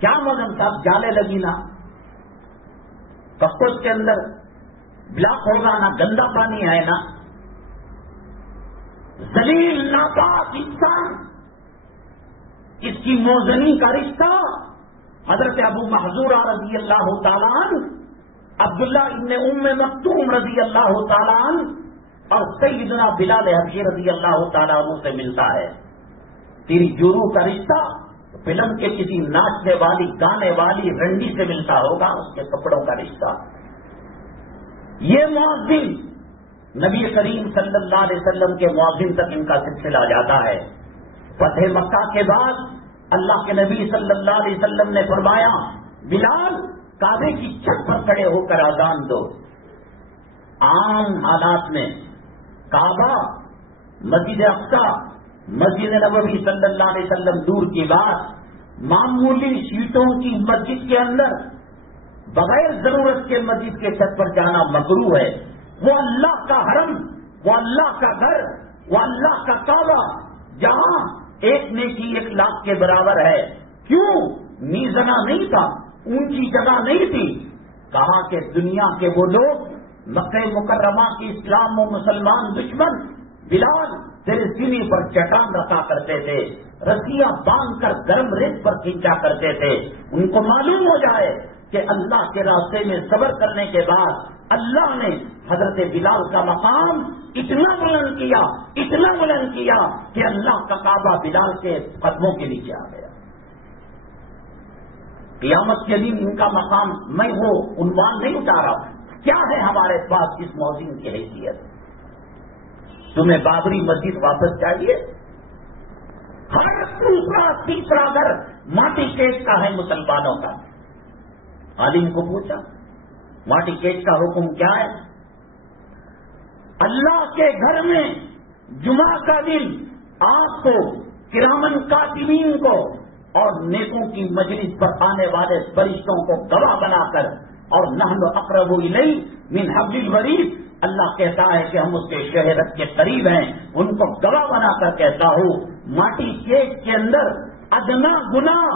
کیا مدن صاحب جالے لگی نا، کپڑ کے اندر بلاک ہوگا نا، گندا پانی ہے نا، ذلیل ناپاک انسان، اس کی موزنی کا رشتہ حضرت ابو محذورہ رضی اللہ تعالیٰ عنہ، عبداللہ ابن ام مکتوم رضی اللہ تعالیٰ عنہ اور سیدنا بلال حبشی رضی اللہ تعالیٰ عنہ سے ملتا ہے۔ تیری جورو کا رشتہ فلم کے کسی ناچنے والی، گانے والی رنڈی سے ملتا ہوگا، اس کے کپڑوں کا رشتہ۔ یہ مؤذن نبی کریم صلی اللہ علیہ وسلم کے مؤذن تک ان کا سلسلہ جاتا ہے۔ فتح مکہ کے بعد اللہ کے نبی صلی اللہ علیہ وسلم نے فرمایا، بلال کعبے کی چھت پر کھڑے ہو کر اذان دو۔ عام حالات میں کعبہ، مسجد اقصی، مسجد نبوی صلی اللہ علیہ وسلم دور کی بات، معمولی شیٹوں کی مسجد کے اندر بغیر ضرورت کے مسجد کے چھت پر جانا مکروہ ہے۔ وہ اللہ کا حرم، وہ اللہ کا گھر، وہ اللہ کا کعبہ، جہاں ایک نیکی 1 لاکھ کے برابر ہے۔ کیوں؟ میزنا نہیں تھا، اونچی جگہ نہیں تھی۔ کہا کہ دنیا کے وہ لوگ مکہ مکرمہ کی اسلام و مسلمان دشمن بلال تیرے سینے پر چٹان رکھا کرتے تھے، رسیاں باندھ کر گرم ریت پر کھینچا کرتے تھے۔ ان کو معلوم ہو جائے کہ اللہ کے راستے میں صبر کرنے کے بعد اللہ نے حضرت بلال کا مقام اتنا بلند کیا، اتنا بلند کیا کہ اللہ کا کعبہ بلال کے قدموں کے نیچے آ گیا۔ قیامت کے دن ان کا مقام، میں وہ عنوان نہیں اٹھا رہا، کیا ہے ہمارے پاس اس مؤذن کی حیثیت؟ تمہیں بابری مسجد واپس چاہیے؟ ہر دوسرا تیسرا گھر ماٹی کیچ کا ہے مسلمانوں کا۔ عالم کو پوچھا ماٹی کیچ کا حکم کیا ہے؟ اللہ کے گھر میں جمعہ کا دن آپ کو، کرامن کاتبین کو اور نیکوں کی مجلس پر آنے والے فرشتوں کو گواہ بنا کر، اور نحن اقرب الیہ من حبل الورید، اللہ کہتا ہے کہ ہم اس کے شہرت کے قریب ہیں، ان کو گواہ بنا کر کہتا ہوں، ماٹی کیچ کے اندر ادنا گناہ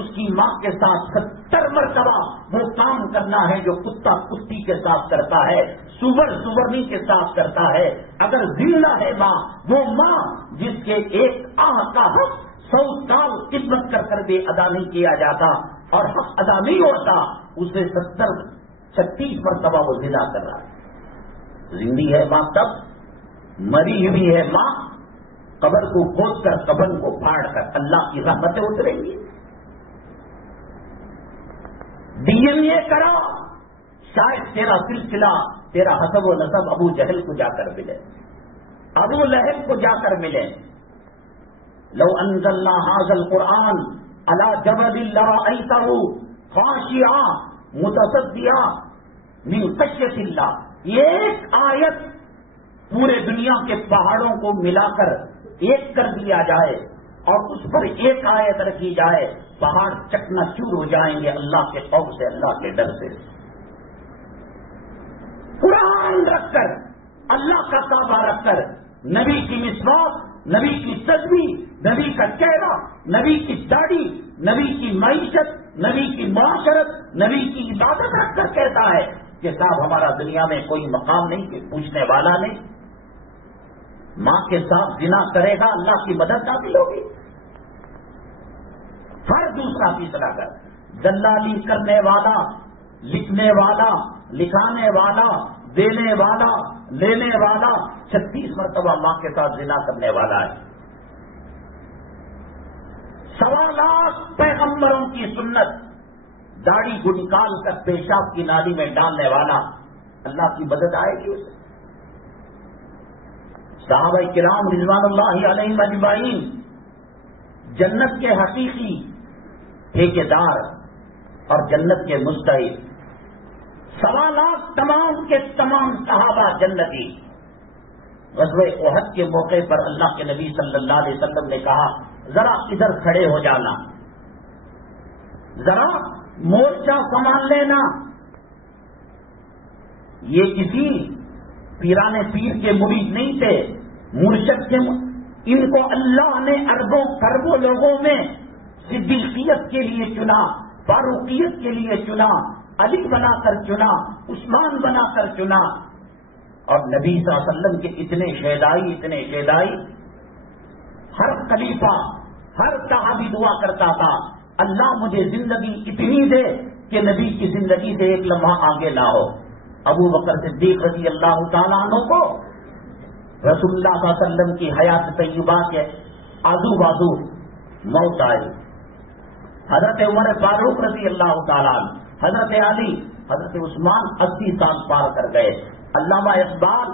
اس کی ماں کے ساتھ 70 مرتبہ وہ کام کرنا ہے جو کتا کتی کے ساتھ کرتا ہے، سور سورنی کے ساتھ کرتا ہے۔ اگر زندہ ہے ماں، وہ ماں جس کے ایک آہ کا حق 100 سال خدمت کر بھی ادا نہیں کیا جاتا اور حق ادا نہیں ہوتا، اسے 36 مرتبہ وہ زندہ کر رہا ہے۔ زندی ہے ماں تب، مری ہوئی ہے ماں، قبر کو کھود کر قبر کو پھاڑ کر اللہ کی رحمتیں اتریں گی۔ ڈی این اے کرا، شاید تیرا سلسلہ، تیرا حسب و نسب ابو جہل کو جا کر ملے، ابو لہب کو جا کر ملے۔ لو انزلنا هذا القرآن على جبل لرأيته خاشعا متصدعا من خشیۃ اللہ، یہ ایک آیت پورے دنیا کے پہاڑوں کو ملا کر ایک کر دیا جائے اور اس پر ایک آیت رکھی جائے، پہاڑ چکنا چور ہو جائیں گے اللہ کے خوف سے، اللہ کے ڈر سے۔ قرآن رکھ کر، اللہ کا کعبہ رکھ کر، نبی کی مسواک، نبی کی تسبیح، نبی کا چہرہ، نبی کی داڑھی، نبی کی معیشت، نبی کی معاشرت، نبی کی عبادت رکھ کر کہتا ہے کہ صاحب ہمارا دنیا میں کوئی مقام نہیں، کہ پوچھنے والا نہیں۔ ماں کے ساتھ زنا کرے گا، اللہ کی مدد حاصل ہوگی۔ ہر دوسرا تیسرا کر، دلالی کرنے والا، لکھنے والا، لکھانے والا، دینے والا، لینے والا 36 مرتبہ ماں کے ساتھ زنا کرنے والا ہے۔ 1.25 لاکھ پیغمبروں کی سنت، داڑھی کو نکال کر پیشاب کی نالی میں ڈالنے والا، اللہ کی مدد آئے گی اسے۔ صحابہ کرام رضوان اللہ علیہم اجمعین جنت کے حقیقی ٹھیکیدار اور جنت کے مستحق، 1.25 لاکھ تمام کے تمام صحابہ جنتی۔ غزوہ احد کے موقع پر اللہ کے نبی صلی اللہ علیہ وسلم نے کہا ذرا ادھر کھڑے ہو جانا، ذرا مورچہ سنبھال لینا۔ یہ کسی پیران پیر کے مرید نہیں تھے، مرشد کے ان کو اللہ نے اربوں خربوں لوگوں میں صدیقیت کے لیے چنا، فاروقیت کے لیے چنا، علی بنا کر چنا، عثمان بنا کر چنا۔ اور نبی صلی اللہ علیہ وسلم کے اتنے شہدائی، ہر خلیفہ ہر صحابی دعا کرتا تھا اللہ مجھے زندگی اتنی دے کہ نبی کی زندگی سے ایک لمحہ آگے نہ ہو۔ ابو بکر صدیق رضی اللہ تعالیٰ عنہ کو رسول اللہ صلی اللہ علیہ وسلم کی حیات طیبہ کے آزو بازو موت آئی۔ حضرت عمر فاروق رضی اللہ تعالیٰ عنہ، حضرت علی، حضرت عثمان 80 سال پار کر گئے۔ علامہ اقبال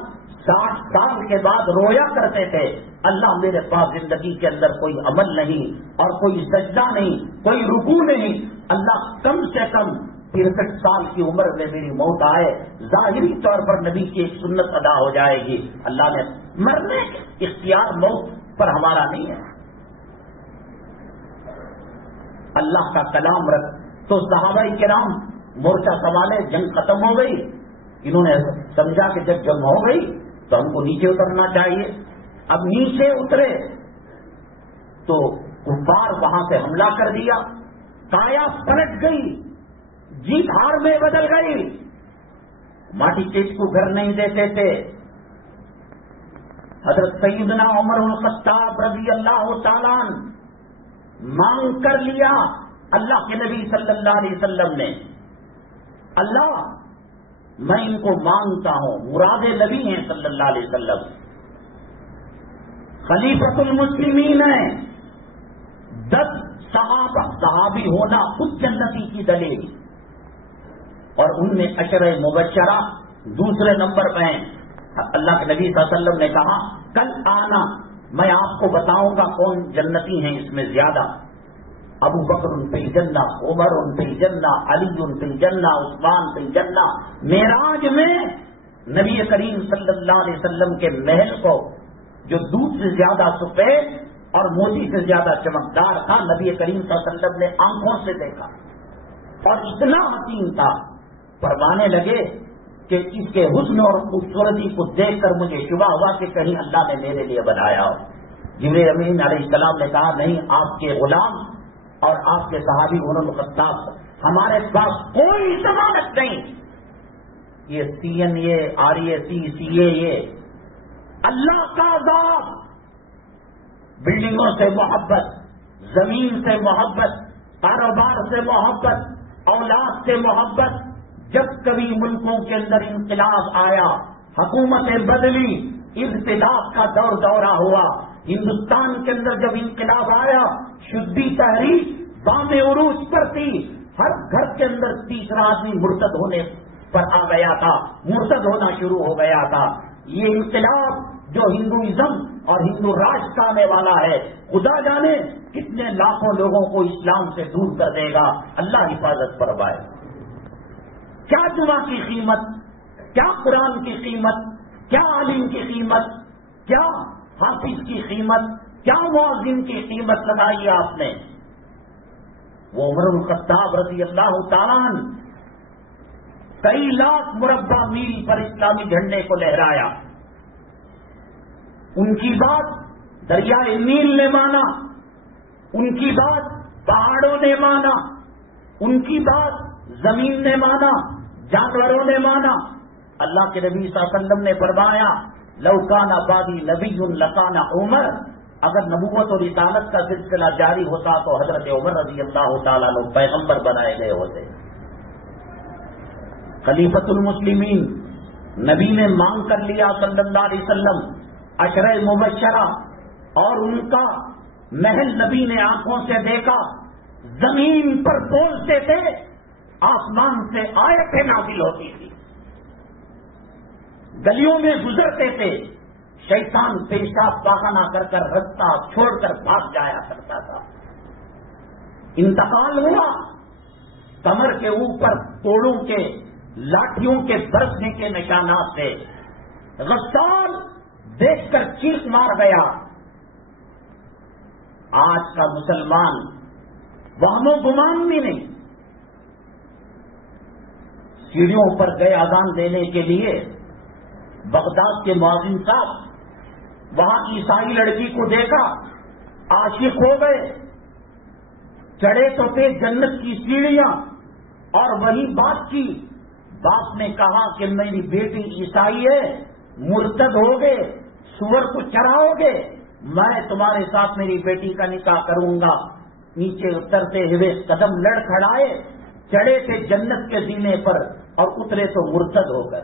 60 سال کے بعد رویا کرتے تھے اللہ میرے پاس زندگی کے اندر کوئی عمل نہیں اور کوئی سجدہ نہیں، کوئی رکوع نہیں، اللہ کم سے کم 63 سال کی عمر میں میری موت آئے، ظاہری طور پر نبی کی ایک سنت ادا ہو جائے گی۔ اللہ نے مرنے کے اختیار موت پر ہمارا نہیں ہے، اللہ کا کلام رکھ۔ تو صحابہ کرام مورچہ سنبھالے، جنگ ختم ہو گئی، انہوں نے سمجھا کہ جب جنگ ہو گئی تو ہم کو نیچے اترنا چاہیے۔ اب نیچے اترے تو کفار وہاں سے حملہ کر دیا، کایا پلٹ گئی، جیت ہار میں بدل گئی، ماٹی چیز کو گھر نہیں دیتے تھے۔ حضرت سیدنا عمر الخطاب رضی اللہ تعالیٰ عنہ مانگ کر لیا اللہ کے نبی صلی اللہ علیہ وسلم نے، اللہ میں ان کو مانگتا ہوں، مراد نبی ہیں صلی اللہ علیہ وسلم، خلیفۃ المسلمین ہیں، 10 صحابی ہونا خود جنتی کی دلیل، اور ان میں عشرہ مبشرہ دوسرے نمبر پہ ہیں۔ اللہ کے نبی صلی اللہ علیہ وسلم نے کہا کل آنا میں آپ کو بتاؤں گا کون جنتی ہیں اس میں زیادہ، ابو بکر فی الجنہ، عمر فی الجنہ، علی فی الجنہ، عثمان فی الجنہ۔ معراج میں نبی کریم صلی اللہ علیہ وسلم کے محل کو جو دودھ سے زیادہ سفید اور موتی سے زیادہ چمکدار تھا، نبی کریم صلی اللہ علیہ وسلم نے آنکھوں سے دیکھا اور اتنا حسین تھا، فرمانے لگے کہ اس کے حسن اور خوبصورتی کو دیکھ کر مجھے شبہ ہوا کہ کہیں اللہ نے میرے لیے بنایا ہو۔ جبریل امین علیہ السلام نے کہا نہیں، آپ کے غلام اور آپ کے صحابی عمر الخطاب، ہمارے پاس کوئی ضمانت نہیں، یہ CNA RAC CA اللہ کا عذاب، بلڈنگوں سے محبت، زمین سے محبت، کاروبار سے محبت، اولاد سے محبت۔ جب کبھی ملکوں کے اندر انقلاب آیا، حکومتیں بدلی، ابتداء کا دورہ ہوا، ہندوستان کے اندر جب انقلاب آیا، شدی تحریک بام عروج پر تھی، ہر گھر کے اندر تیسرا آدمی مرتد ہونے پر آ گیا تھا، مرتد ہونا شروع ہو گیا تھا۔ یہ انقلاب جو ہندوازم اور ہندو راج کا آنے والا ہے، خدا جانے کتنے لاکھوں لوگوں کو اسلام سے دور کر دے گا، اللہ حفاظت فرمائے۔ کیا دعا کی قیمت، کیا قرآن کی قیمت، کیا عالم کی قیمت، کیا حافظ کی قیمت، کیا مؤذن کی قیمت لگائی آپ نے؟ وہ عمر الخطاب رضی اللہ تعالیٰ عنہ کئی لاکھ مربع میل پر اسلامی جھنڈے کو لہرایا، ان کی بات دریائے نیل نے مانا، ان کی بات پہاڑوں نے مانا، ان کی بات زمین نے مانا، جانوروں نے مانا۔ اللہ کے نبی صلی اللہ علیہ وسلم نے فرمایا لو کان بعدی نبی لکان عمر، اگر نبوت اور رسالت کا سلسلہ جاری ہوتا تو حضرت عمر رضی اللہ تعالیٰ عنہ پیغمبر بنائے گئے ہوتے۔ خلیفۃ المسلمین نبی نے مانگ کر لیا صلی اللہ علیہ وسلم، عشرہ مبشرہ اور ان کا محل نبی نے آنکھوں سے دیکھا، زمین پر بولتے تھے، آسمان سے آیتیں نازل ہوتی تھی، گلیوں میں گزرتے تھے، شیطان پیشاب پاخانہ کر کر رستہ چھوڑ کر بھاگ جایا کرتا تھا. انتقال ہوا، کمر کے اوپر توڑوں کے لاٹھیوں کے برسنے کے نشانات تھے. غسان دیکھ کر چیخ مار گیا. آج کا مسلمان وہم و گمان بھی نہیں. سیڑھیوں پر گئے اذان دینے کے لیے، بغداد کے مؤذن صاحب وہاں عیسائی لڑکی کو دیکھا، عاشق ہو گئے، چڑھے تو تھے جنت کی سیڑھیاں اور وہی بات کی. باپ نے کہا کہ میری بیٹی عیسائی ہے، مرتد ہو گئے، سور کو چراؤ گے، میں تمہارے ساتھ میری بیٹی کا نکاح کروں گا. نیچے اترتے ہوئے قدم لڑ کھڑائے، چڑھے تھے جنت کے زینے پر اور اترے تو مرتد ہو گئے.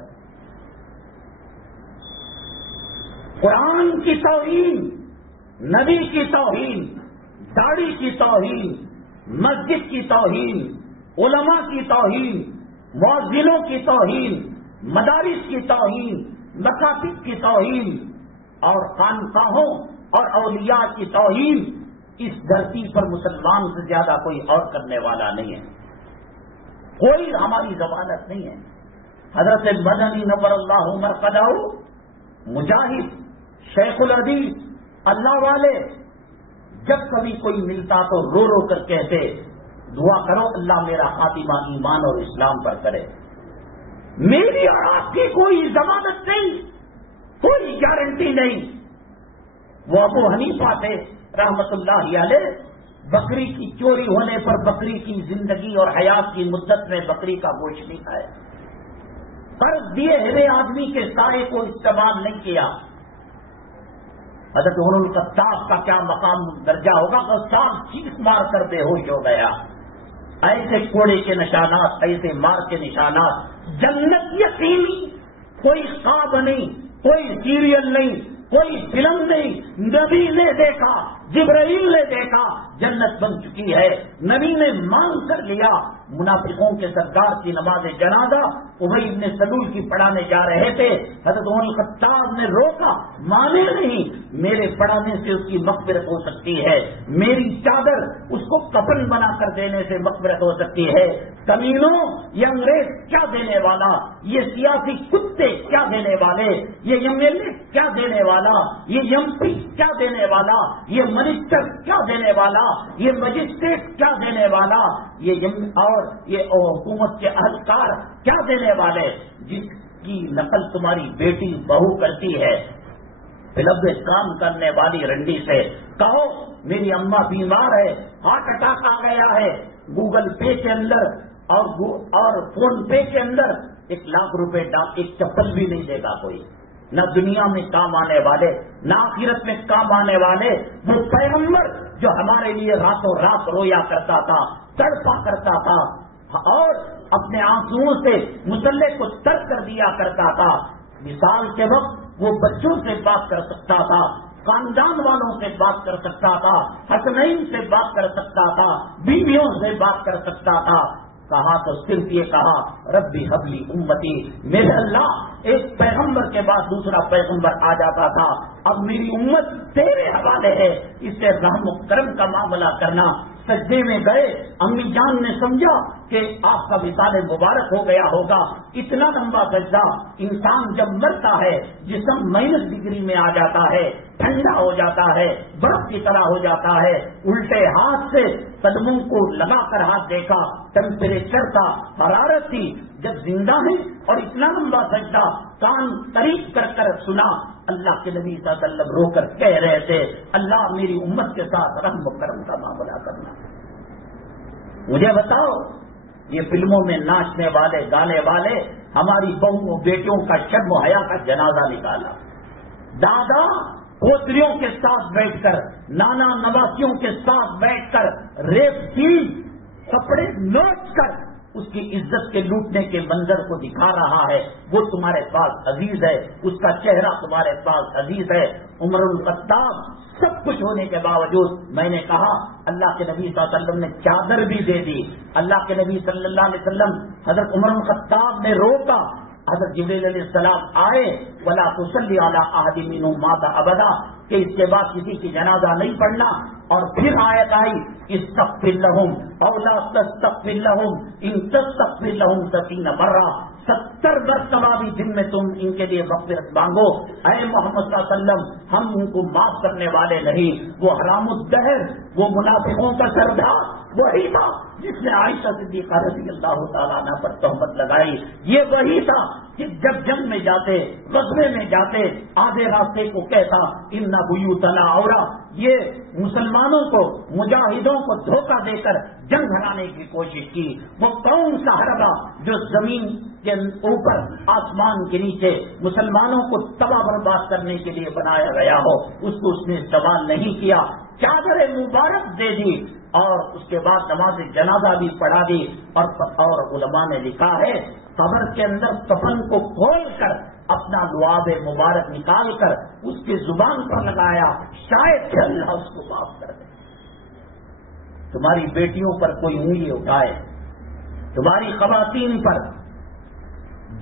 قرآن کی توہین، نبی کی توہین، داڑھی کی توہین، مسجد کی توہین، علماء کی توہین، مؤذنوں کی توہین، مدارس کی توہین، مکاتب کی توہین اور خانقاہوں اور اولیاء کی توہین اس دھرتی پر مسلمان سے زیادہ کوئی اور کرنے والا نہیں ہے. کوئی ہماری ضمانت نہیں ہے. حضرت مدنی نور اللہ مرقدہ، مجاہد، شیخ الحدیث، اللہ والے جب کبھی کوئی ملتا تو رو رو کر کہتے دعا کرو اللہ میرا خاتمہ ایمان اور اسلام پر کرے. میری اور آپ کی کوئی ضمانت نہیں، کوئی گارنٹی نہیں. وہ ابو حنیفہ تھے رحمت اللہ علیہ، بکری کی چوری ہونے پر بکری کی زندگی اور حیات کی مدت میں بکری کا گوشت نہیں کھائے. قرض دیے ہوئے آدمی کے سائے کو استعمال نہیں کیا. حضرت عمر الخطاب کا کیا مقام درجہ ہوگا کہ سال چیخ مار کر بے ہوش ہو گیا. ایسے کوڑے کے نشانات، ایسے مار کے نشانات، جنت یقینی، کوئی خواب نہیں، کوئی سیریل نہیں، کوئی فلم نہیں. نبی نے دیکھا، جبرائیل نے دیکھا، جنت بن چکی ہے. نبی نے مانگ کر لیا. منافقوں کے سردار کی نماز جنازہ ابی بن سلول کی پڑھانے جا رہے تھے. حضرت عمر الخطاب نے روکا، مانے نہیں، میرے پڑھانے سے اس کی مغفرت ہو سکتی ہے، میری چادر اس کو کفن بنا کر دینے سے مغفرت ہو سکتی ہے. کمینوں، یہ انگریز کیا دینے والا، یہ سیاسی کتے کیا دینے والے، یہ ایم ایل اے کیا دینے والا، یہ ایم پی کیا دینے والا، یہ منسٹر کیا دینے والا، یہ مجسٹریٹ کیا دینے والا، اور یہ حکومت کے اہلکار کیا دینے والے، جس کی نقل تمہاری بیٹی بہو کرتی ہے. فلم میں کام کرنے والی رنڈی سے کہو میری اماں بیمار ہے، ہارٹ اٹیک آ گیا ہے، گوگل پے کے اندر اور فون پے کے اندر 1 لاکھ روپے ڈال، ایک چپل بھی نہیں دے گا کوئی. نہ دنیا میں کام آنے والے، نہ آخرت میں کام آنے والے. وہ پیغمبر جو ہمارے لیے راتوں رات رویا کرتا تھا، تڑپا کرتا تھا اور اپنے آنسوؤں سے مسلح کو ترک کر دیا کرتا تھا. مثال کے وقت وہ بچوں سے بات کر سکتا تھا، خاندان والوں سے بات کر سکتا تھا، حسنین سے بات کر سکتا تھا، بیویوں سے بات کر سکتا تھا. کہا تو صرف یہ کہا ربی حبلی امتی، میرے اللہ ایک پیغمبر کے بعد دوسرا پیغمبر آ جاتا تھا، اب میری امت تیرے حوالے ہے، اس سے رحم و کرم کا معاملہ کرنا. سجدے میں گئے، امی جان نے سمجھا کہ آپ کا وصال مبارک ہو گیا ہوگا. اتنا لمبا سجدہ، انسان جب مرتا ہے جسم -ڈگری میں آ جاتا ہے، ٹھنڈا ہو جاتا ہے، برف کی طرح ہو جاتا ہے. الٹے ہاتھ سے قدموں کو لگا کر ہاتھ دیکھا، ٹیمپریچر تھا، حرارت تھی. جب زندہ ہے اور اتنا لمبا سجدہ کان قریب کر کر سنا، اللہ کے نبی صلی اللہ علیہ وسلم رو کر کہہ رہے تھے اللہ میری امت کے ساتھ رحم و کرم کا معاملہ کرنا. مجھے بتاؤ، یہ فلموں میں ناچنے والے گانے والے ہماری بہوؤں بیٹیوں کا شرم و حیا کا جنازہ نکالا، دادا پوتریوں کے ساتھ بیٹھ کر، نانا نواسیوں کے ساتھ بیٹھ کر ریپ کی کپڑے نوچ کر اس کی عزت کے لوٹنے کے منظر کو دکھا رہا ہے. وہ تمہارے پاس عزیز ہے، اس کا چہرہ تمہارے پاس عزیز ہے. عمر الخطاب سب کچھ ہونے کے باوجود، میں نے کہا اللہ کے نبی صلی اللہ علیہ وسلم نے چادر بھی دے دی. اللہ کے نبی صلی اللہ علیہ وسلم حضرت عمر الخطاب نے روکا، حضرت جبریل علیہ السلام آئے، ولا تصلی علی احد منهم مات ابدا، کہ اس کے بعد کسی کی جنازہ نہیں پڑھنا. اور پھر آیت آئی استغفر لهم او لا تستغفر لهم ان تستغفر لهم 70 مرہ، 70 مرتبہ بھی دن میں تم ان کے لیے مغفرت مانگو. اے محمد صلی اللہ علیہ وسلم، ہم ان کو معاف کرنے والے نہیں. وہ حرام الدہر، وہ منافقوں کا سردار وہی تھا جس نے عائشہ صدیقہ رضی اللہ تعالیٰ عنہ پر تہمت لگائی. یہ وہی تھا کہ جب جنگ میں جاتے، غزوے میں جاتے، آدھے راستے کو کہتا ان بیوتنا عورہ. یہ مسلمانوں کو، مجاہدوں کو دھوکہ دے کر جنگ ہرانے کی کوشش کی. وہ کون سا حربہ جو زمین کے اوپر آسمان کے نیچے مسلمانوں کو تباہ برباد کرنے کے لیے بنایا گیا ہو، اس کو اس نے استعمال نہیں کیا. چادر مبارک دے دی اور اس کے بعد نماز جنازہ بھی پڑھا دی. اور علماء نے لکھا ہے قبر کے اندر کفن کو کھول کر اپنا لعاب مبارک نکال کر اس کی زبان پر لگایا، شاید کہ اللہ اس کو معاف کر دے. تمہاری بیٹیوں پر کوئی انگلی اٹھائے، تمہاری خواتین پر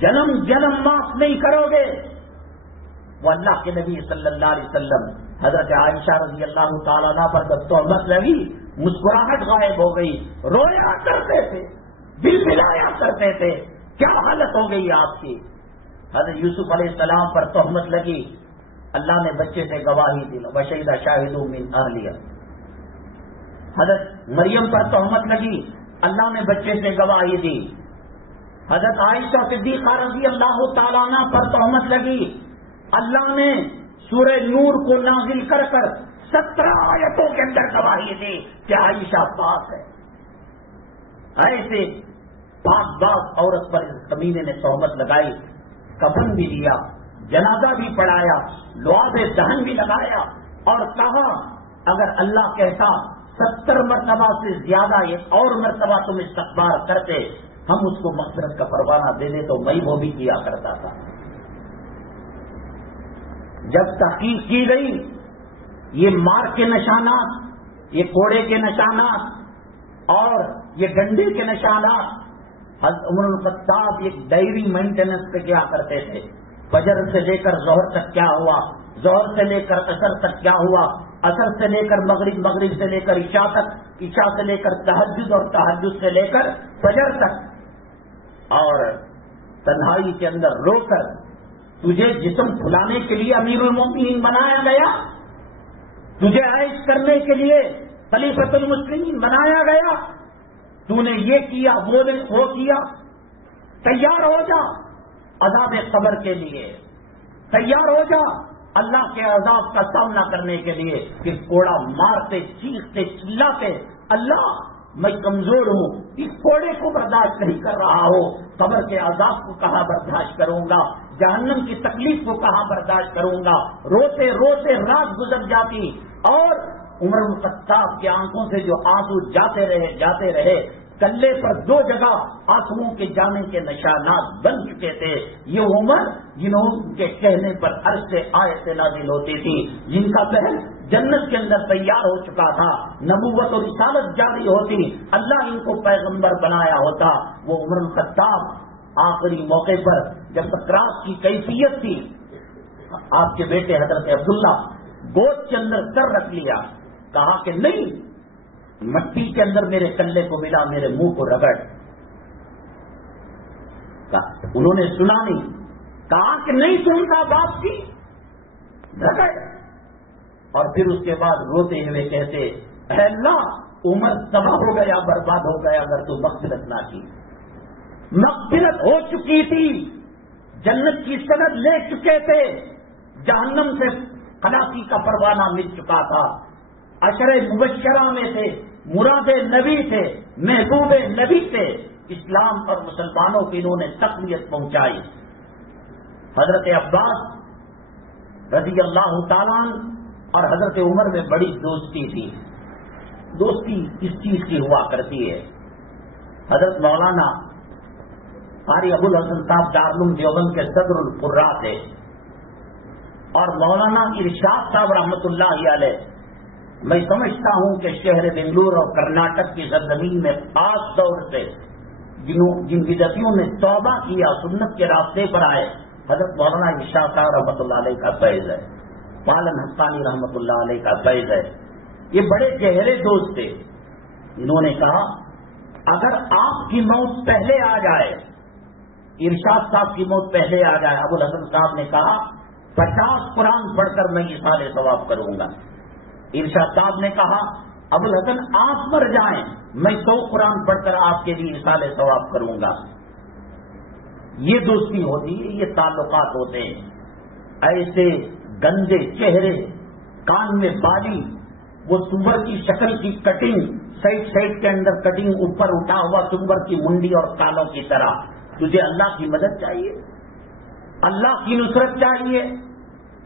جنم جنم معاف نہیں کرو گے. وہ اللہ کے نبی صلی اللہ علیہ وسلم حضرت عائشہ رضی اللہ تعالیٰ عنہ پر جب تہمت لگی، مسکراہٹ غائب ہو گئی، رویا کرتے تھے، دل ملایا کرتے تھے. کیا حالت ہو گئی آپ کی؟ حضرت یوسف علیہ السلام پر تہمت لگی، اللہ نے بچے سے گواہی دی، وشہد شاہد من اہلیہ. حضرت مریم پر تہمت لگی، اللہ نے بچے سے گواہی دی. حضرت عائشہ صدیقہ رضی اللہ تعالیٰ عنہ پر تہمت لگی، اللہ نے سورہ نور کو نازل کر کر 17 آیتوں کے اندر گواہی دی کہ عائشہ پاک ہے. ایسے پاک باز عورت پر اس کمینے نے تہمت لگائی، کفن بھی دیا، جنازہ بھی پڑھایا، لعاب دہن بھی لگایا اور کہا اگر اللہ کہتا 70 مرتبہ سے زیادہ ایک اور مرتبہ تم استغفار کرتے، ہم اس کو مغفرت کا پروانہ دے دے تو میں وہ بھی کیا کرتا تھا. جب تحقیق کی گئی یہ مار کے نشانات، یہ کوڑے کے نشانات اور یہ ڈنڈے کے نشانات، حضرت عمر بن الخطاب ایک ڈائری مینٹیننس پہ کیا کرتے تھے. فجر سے لے کر ظہر تک کیا ہوا، ظہر سے لے کر عصر تک کیا ہوا، عصر سے لے کر مغرب، مغرب سے لے کر عشاء تک، عشاء سے لے کر تہجد اور تہجد سے لے کر فجر تک. اور تنہائی کے اندر رو کر تجھے جسم پھلانے کے لیے امیر المومنین بنایا گیا، تجھے عائش کرنے کے لیے خلیفۃ المسلمین بنایا گیا، تو نے یہ کیا وہ کیا. تیار ہو جا عذاب قبر کے لیے، تیار ہو جا اللہ کے عذاب کا سامنا کرنے کے لیے. کہ کوڑا مارتے، چیختے، چلاتے اللہ میں کمزور ہوں، اس کوڑے کو برداشت نہیں کر رہا ہوں، قبر کے عذاب کو کہاں برداشت کروں گا، جہنم کی تکلیف کو کہاں برداشت کروں گا. روتے روتے رات گزر جاتی اور عمر بن الخطاب کی آنکھوں سے جو آنسو جاتے رہے. کلے پر 2 جگہ آنسوؤں کے جانے کے نشانات بن چکے تھے. یہ عمر جنہوں کے کہنے پر عرش سے آیت نازل ہوتی تھی، جن کا پہل جنت کے اندر تیار ہو چکا تھا، نبوت اور رسالت جاری ہوتی، اللہ ان کو پیغمبر بنایا ہوتا. وہ عمر بن الخطاب آخری موقع پر جب سکرات کی کیفیت تھی، آپ کے بیٹے حضرت عبداللہ گود کے اندر سر رکھ لیا، کہا کہ نہیں، مٹی کے اندر میرے کلے کو ملا، میرے منہ کو رگڑ. انہوں نے سنا نہیں، کہا کہ نہیں سنتا باپ کی، رگڑ. اور پھر اس کے بعد روتے ہوئے کہتے اے اللہ عمر تباہ ہو گیا، برباد ہو گیا اگر تو مغفرت نہ کی. مغفرت ہو چکی تھی، جنت کی سند لے چکے تھے، جہنم سے خلاصی کا پروانہ مل چکا تھا، عشرے مبشرہ میں تھے، مراد نبی تھے، محبوب نبی تھے. اسلام اور مسلمانوں کی انہوں نے تقویت پہنچائی. حضرت عباس رضی اللہ تعالیٰ اور حضرت عمر میں بڑی دوستی تھی. دوستی اس چیز کی ہوا کرتی ہے. حضرت مولانا قاری ابو الحسن صاحب دارالعلوم دیوبند کے صدر القراء تھے اور مولانا ارشاد صاحب رحمۃ اللہ علیہ، میں سمجھتا ہوں کہ شہر بنگلور اور کرناٹک کی سرزمین میں خاص طور سے جن بدعتیوں نے توبہ کیا، سنت کے راستے پر آئے، حضرت مولانا اشاق صاحب رحمۃ اللہ علیہ کا فیض ہے، پالن حقانی رحمۃ اللہ علیہ کا فیض ہے. یہ بڑے گہرے دوست تھے. انہوں نے کہا اگر آپ کی موت پہلے آ جائے، ارشاد صاحب کی موت پہلے آ جائے، ابو الحسن صاحب نے کہا 50 قرآن پڑھ کر میں ایصال ثواب کروں گا. ارشاد صاحب نے کہا ابو الحسن آپ مر جائیں میں 100 قرآن پڑھ کر آپ کے لیے ایصال ثواب کروں گا. یہ دوستی ہوتی ہے، یہ تعلقات ہوتے ہیں. ایسے گندے چہرے، کان میں بالی، وہ سور کی شکل کی کٹنگ، سائڈ کے اندر کٹنگ، اوپر اٹھا ہوا سور کی منڈی اور کانوں کی طرح. تجھے اللہ کی مدد چاہیے، اللہ کی نصرت چاہیے.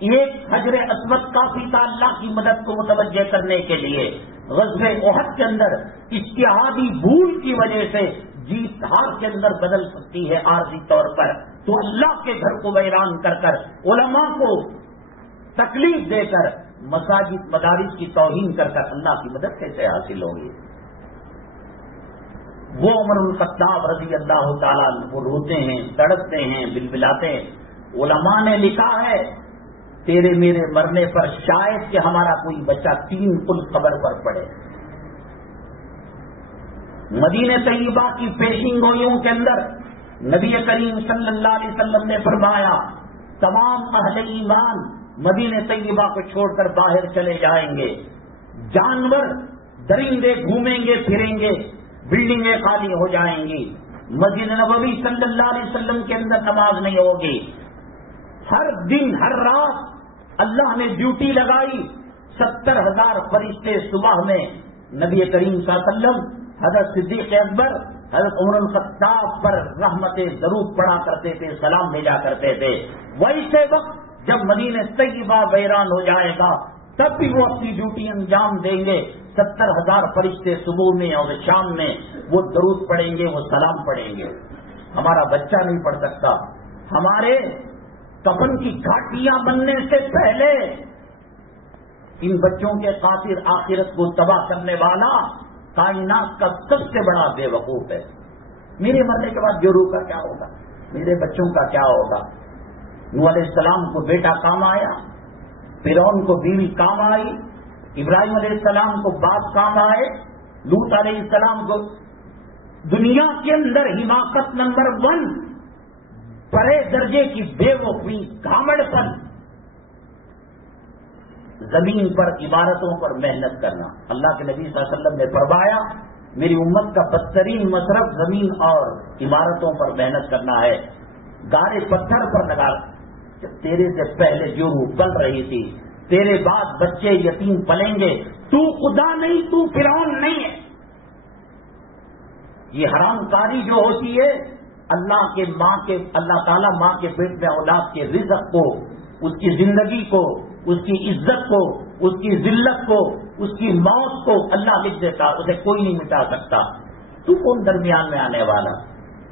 ایک حجر اسود کافی تھا اللہ کی مدد کو متوجہ کرنے کے لیے. غزوہ احد کے اندر اجتہادی بھول کی وجہ سے جیت ہار کے اندر بدل سکتی ہے عارضی طور پر، تو اللہ کے گھر کو ویران کر کر، علماء کو تکلیف دے کر، مساجد مدارس کی توہین کر کر اللہ کی مدد کیسے حاصل ہوگی؟ وہ عمر الخطاب رضی اللہ تعالیٰ وہ روتے ہیں، تڑپتے ہیں، بلبلاتے ہیں. علماء نے لکھا ہے تیرے میرے مرنے پر شاید کہ ہمارا کوئی بچہ 3 پل قبر پر پڑے. مدینہ طیبہ کی پیشین گوئیوں کے اندر نبی کریم صلی اللہ علیہ وسلم نے فرمایا تمام اہل ایمان مدینہ طیبہ کو چھوڑ کر باہر چلے جائیں گے. جانور درندے گھومیں گے پھریں گے، بلڈنگیں خالی ہو جائیں گی. مسجد نبوی صلی اللہ علیہ وسلم کے اندر نماز نہیں ہوگی. ہر دن ہر رات اللہ نے ڈیوٹی لگائی. 70,000 فرشتے صبح میں نبی کریم صلی اللہ علیہ وسلم، حضرت صدیق اکبر، حضرت عمر الخطاب پر رحمت ضرور پڑھا کرتے تھے، سلام بھیجا کرتے تھے. ویسے وقت جب مدینہ طیبہ ویران ہو جائے گا تب بھی وہ اپنی ڈیوٹی انجام دیں گے. 70,000 فرشتے صبح میں اور شام میں وہ درود پڑھیں گے، وہ سلام پڑھیں گے. ہمارا بچہ نہیں پڑھ سکتا. ہمارے کفن کی گھاٹیاں بننے سے پہلے ان بچوں کے خاطر آخرت کو تباہ کرنے والا کائنات کا سب سے بڑا بے وقوف ہے. میرے مرنے کے بعد جورو کا کیا ہوگا؟ میرے بچوں کا کیا ہوگا؟ نوح علیہ السلام کو بیٹا کام آیا، فرعون کو بیوی کام آئی، ابراہیم علیہ السلام کو باپ کام آئے، لوط علیہ السلام کو. دنیا کے اندر حماقت نمبر 1، پرے درجے کی بے وقوفی، گھامڑ پن، زمین پر عبادتوں پر محنت کرنا. اللہ کے نبی صلی اللہ علیہ وسلم نے فرمایا میری امت کا بدترین مصرف زمین اور عمارتوں پر محنت کرنا ہے. گارے پتھر پر لگا. تیرے سے پہلے جو روح پل رہی تھی، تیرے بعد بچے یتیم پلیں گے، تو خدا نہیں، تو فرعون نہیں ہے. یہ حرام کاری جو ہوتی ہے اللہ تعالیٰ ماں کے پیٹ میں اولاد کے رزق کو، اس کی زندگی کو، اس کی عزت کو، اس کی ذلت کو، اس کی موت کو اللہ لکھ دیتا. اسے کوئی نہیں مٹا سکتا. تو کون درمیان میں آنے والا؟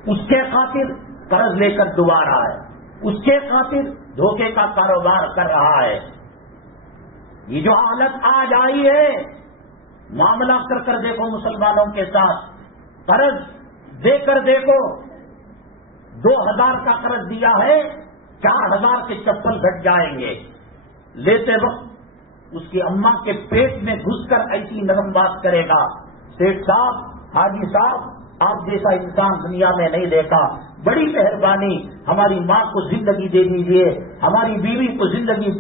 اس کے خاطر قرض لے کر ڈبا رہا ہے، اس کے خاطر دھوکے کا کاروبار کر رہا ہے. یہ جو حالت آج آئی ہے، معاملہ کر دیکھو مسلمانوں کے ساتھ. قرض دے کر دیکھو، 2,000 کا قرض دیا ہے، 4,000 کے چپل گھٹ جائیں گے. لیتے وقت اس کی اماں کے پیٹ میں گھس کر ایسی نرم بات کرے گا، سیٹھ صاحب، حاجی صاحب، آپ جیسا انسان دنیا میں نہیں دیکھا، بڑی مہربانی، ہماری ماں کو زندگی دے دیجیے، ہماری بیوی کو زندگی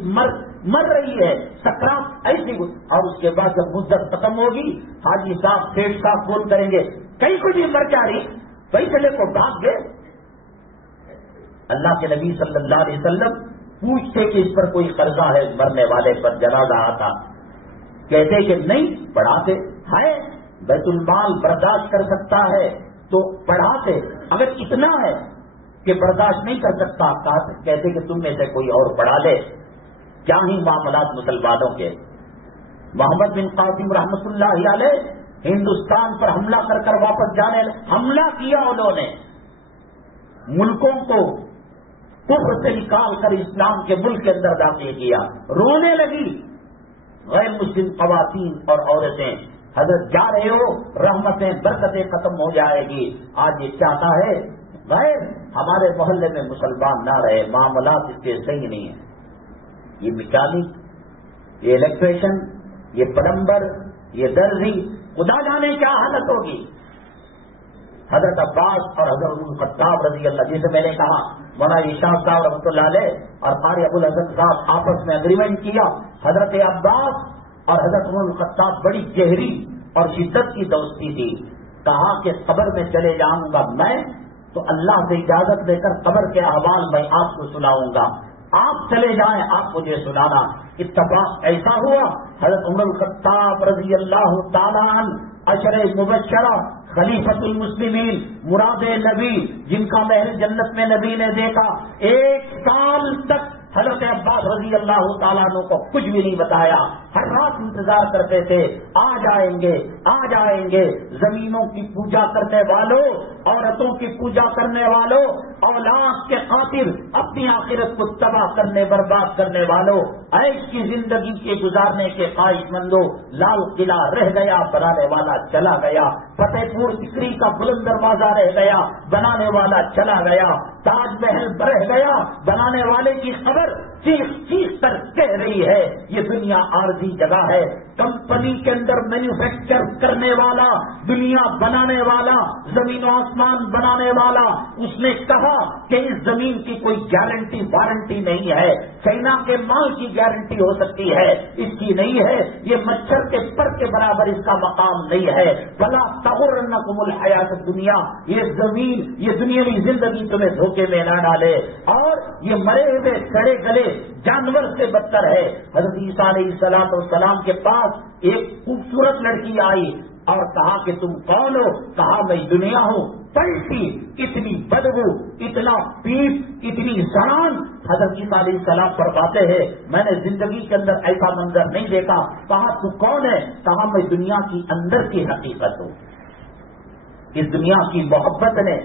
مر رہی ہے، سکرات ایسی. اور اس کے بعد جب مدت ختم ہوگی، حاجی صاحب، سیٹھ صاحب فون کریں گے، کہیں کچھ مر جا رہی، پیسے لے کو بھاگ گئے. اللہ کے نبی صلی اللہ علیہ وسلم پوچھتے کہ اس پر کوئی قرضہ ہے؟ مرنے والے پر جنازہ آتا، کہتے کہ نہیں، پڑھاتے. ہے بیت المال برداشت کر سکتا ہے تو پڑھاتے. اگر اتنا ہے کہ برداشت نہیں کر سکتا، کہتے کہ تم میں سے کوئی اور پڑھا لے. کیا ہی معاملات مسلمانوں کے. محمد بن قاسم رحمۃ اللہ علیہ ہندوستان پر حملہ کر کر واپس جانے، حملہ کیا انہوں نے، ملکوں کو کفر سے نکال کر اسلام کے ملک کے اندر داخل کیا. رونے لگی غیر مسلم خواتین اور عورتیں. حضرت جا رہے ہو رحمتیں برکتیں ختم ہو جائے گی. آج یہ چاہتا ہے غیر ہمارے محلے میں مسلمان نہ رہے, معاملات اس کے صحیح نہیں ہیں. یہ میکینک, یہ الیکٹریشن, یہ پلمبر, یہ درزی, خدا جانے کیا حالت ہوگی. حضرت عباس اور حضرت الخطاب رضی اللہ, جسے میں نے کہا مولانا شاہ صاحب رحمۃ اللہ علیہ اور قاری ابو الحسن صاحب آپس میں اگریمنٹ کیا. حضرت عباس اور حضرت الخطاب بڑی گہری اور شدت کی دوستی تھی. کہا کہ قبر میں چلے جاؤں گا میں تو اللہ سے اجازت لے کر قبر کے احوال میں آپ کو سناؤں گا, آپ چلے جائیں آپ مجھے سنانا. اتفاق ایسا ہوا حضرت عمر الخطاب رضی اللہ تعالیٰ عنہ عشر مبشرہ خلیفۃ المسلمین مراد نبی جن کا محل جنت میں نبی نے دیکھا, 1 سال تک حضرت عباس رضی اللہ تعالیٰ عنہ کو کچھ بھی نہیں بتایا. ہر رات انتظار کرتے تھے, آ جائیں گے آ جائیں گے. زمینوں کی پوجا کرنے والوں, عورتوں کی پوجا کرنے والوں, اولاد کے خاطر اپنی آخرت کو تباہ کرنے برباد کرنے والوں, عیش کی زندگی کے گزارنے کے خواہش مندوں, لال قلعہ رہ گیا بنانے والا چلا گیا, فتح پور سکری کا بلند دروازہ رہ گیا بنانے والا چلا گیا, تاج محل رہ گیا بنانے والے کی خبر چیخ چیخ کر کہہ رہی ہے یہ دنیا عارضی جگہ ہے. کمپنی کے اندر مینوفیکچر کرنے والا, دنیا بنانے والا, زمین و آسمان بنانے والا, اس نے کہا کہ اس زمین کی کوئی گارنٹی وارنٹی نہیں ہے. چائنا کے مال کی گارنٹی ہو سکتی ہے, اس کی نہیں ہے. یہ مچھر کے پر کے برابر اس کا مقام نہیں ہے. بلا تغرنکم الحیات الدنیا, یہ زمین یہ دنیاوی زندگی تمہیں دھوکے میں نہ ڈالے. اور یہ مرے ہوئے سڑے گلے جانور سے بدتر ہے. حضرت عیسیٰ علیہ السلام کے پاس ایک خوبصورت لڑکی آئی اور کہا کہ تم کون ہو؟ کہا میں دنیا ہوں. پلٹی, اتنی بدبو, اتنا پیپ, اتنی زنان. حضرت عیسیٰ علیہ السلام فرماتے ہیں میں نے زندگی کے اندر ایسا منظر نہیں دیکھا. کہا تو کون ہے؟ کہا میں دنیا کی اندر کی حقیقت ہوں. اس دنیا کی محبت نے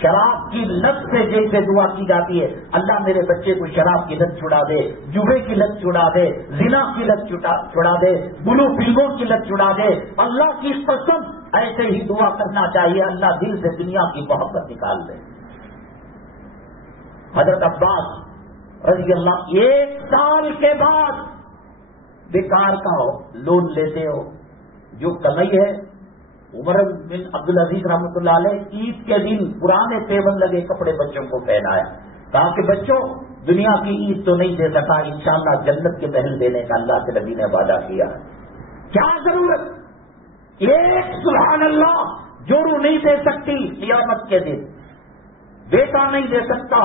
شراب کی لت سے جیسے دعا کی جاتی ہے, اللہ میرے بچے کو شراب کی لت چھڑا دے, جوے کی لت چھڑا دے, زنا کی لت چھڑا دے, بلو فلموں کی لت چھڑا دے. اللہ کی قسم ایسے ہی دعا کرنا چاہیے, اللہ دل سے دنیا کی محبت نکال دے. حضرت عباس رضی اللہ 1 سال کے بعد بیکار کا ہو, لون لیتے ہو, جو کمائی ہے. عمر بن عبدالعزیز رحمۃ اللہ علیہ عید کے دن پرانے پیون لگے کپڑے بچوں کو پہنایا. کہا کہ بچوں دنیا کی عید تو نہیں دے سکا, انشاءاللہ جنت کے محل دینے کا اللہ کے نبی نے وعدہ کیا. کیا ضرورت, ایک سبحان اللہ جوڑو نہیں دے سکتی قیامت کے دن, بیٹا نہیں دے سکتا,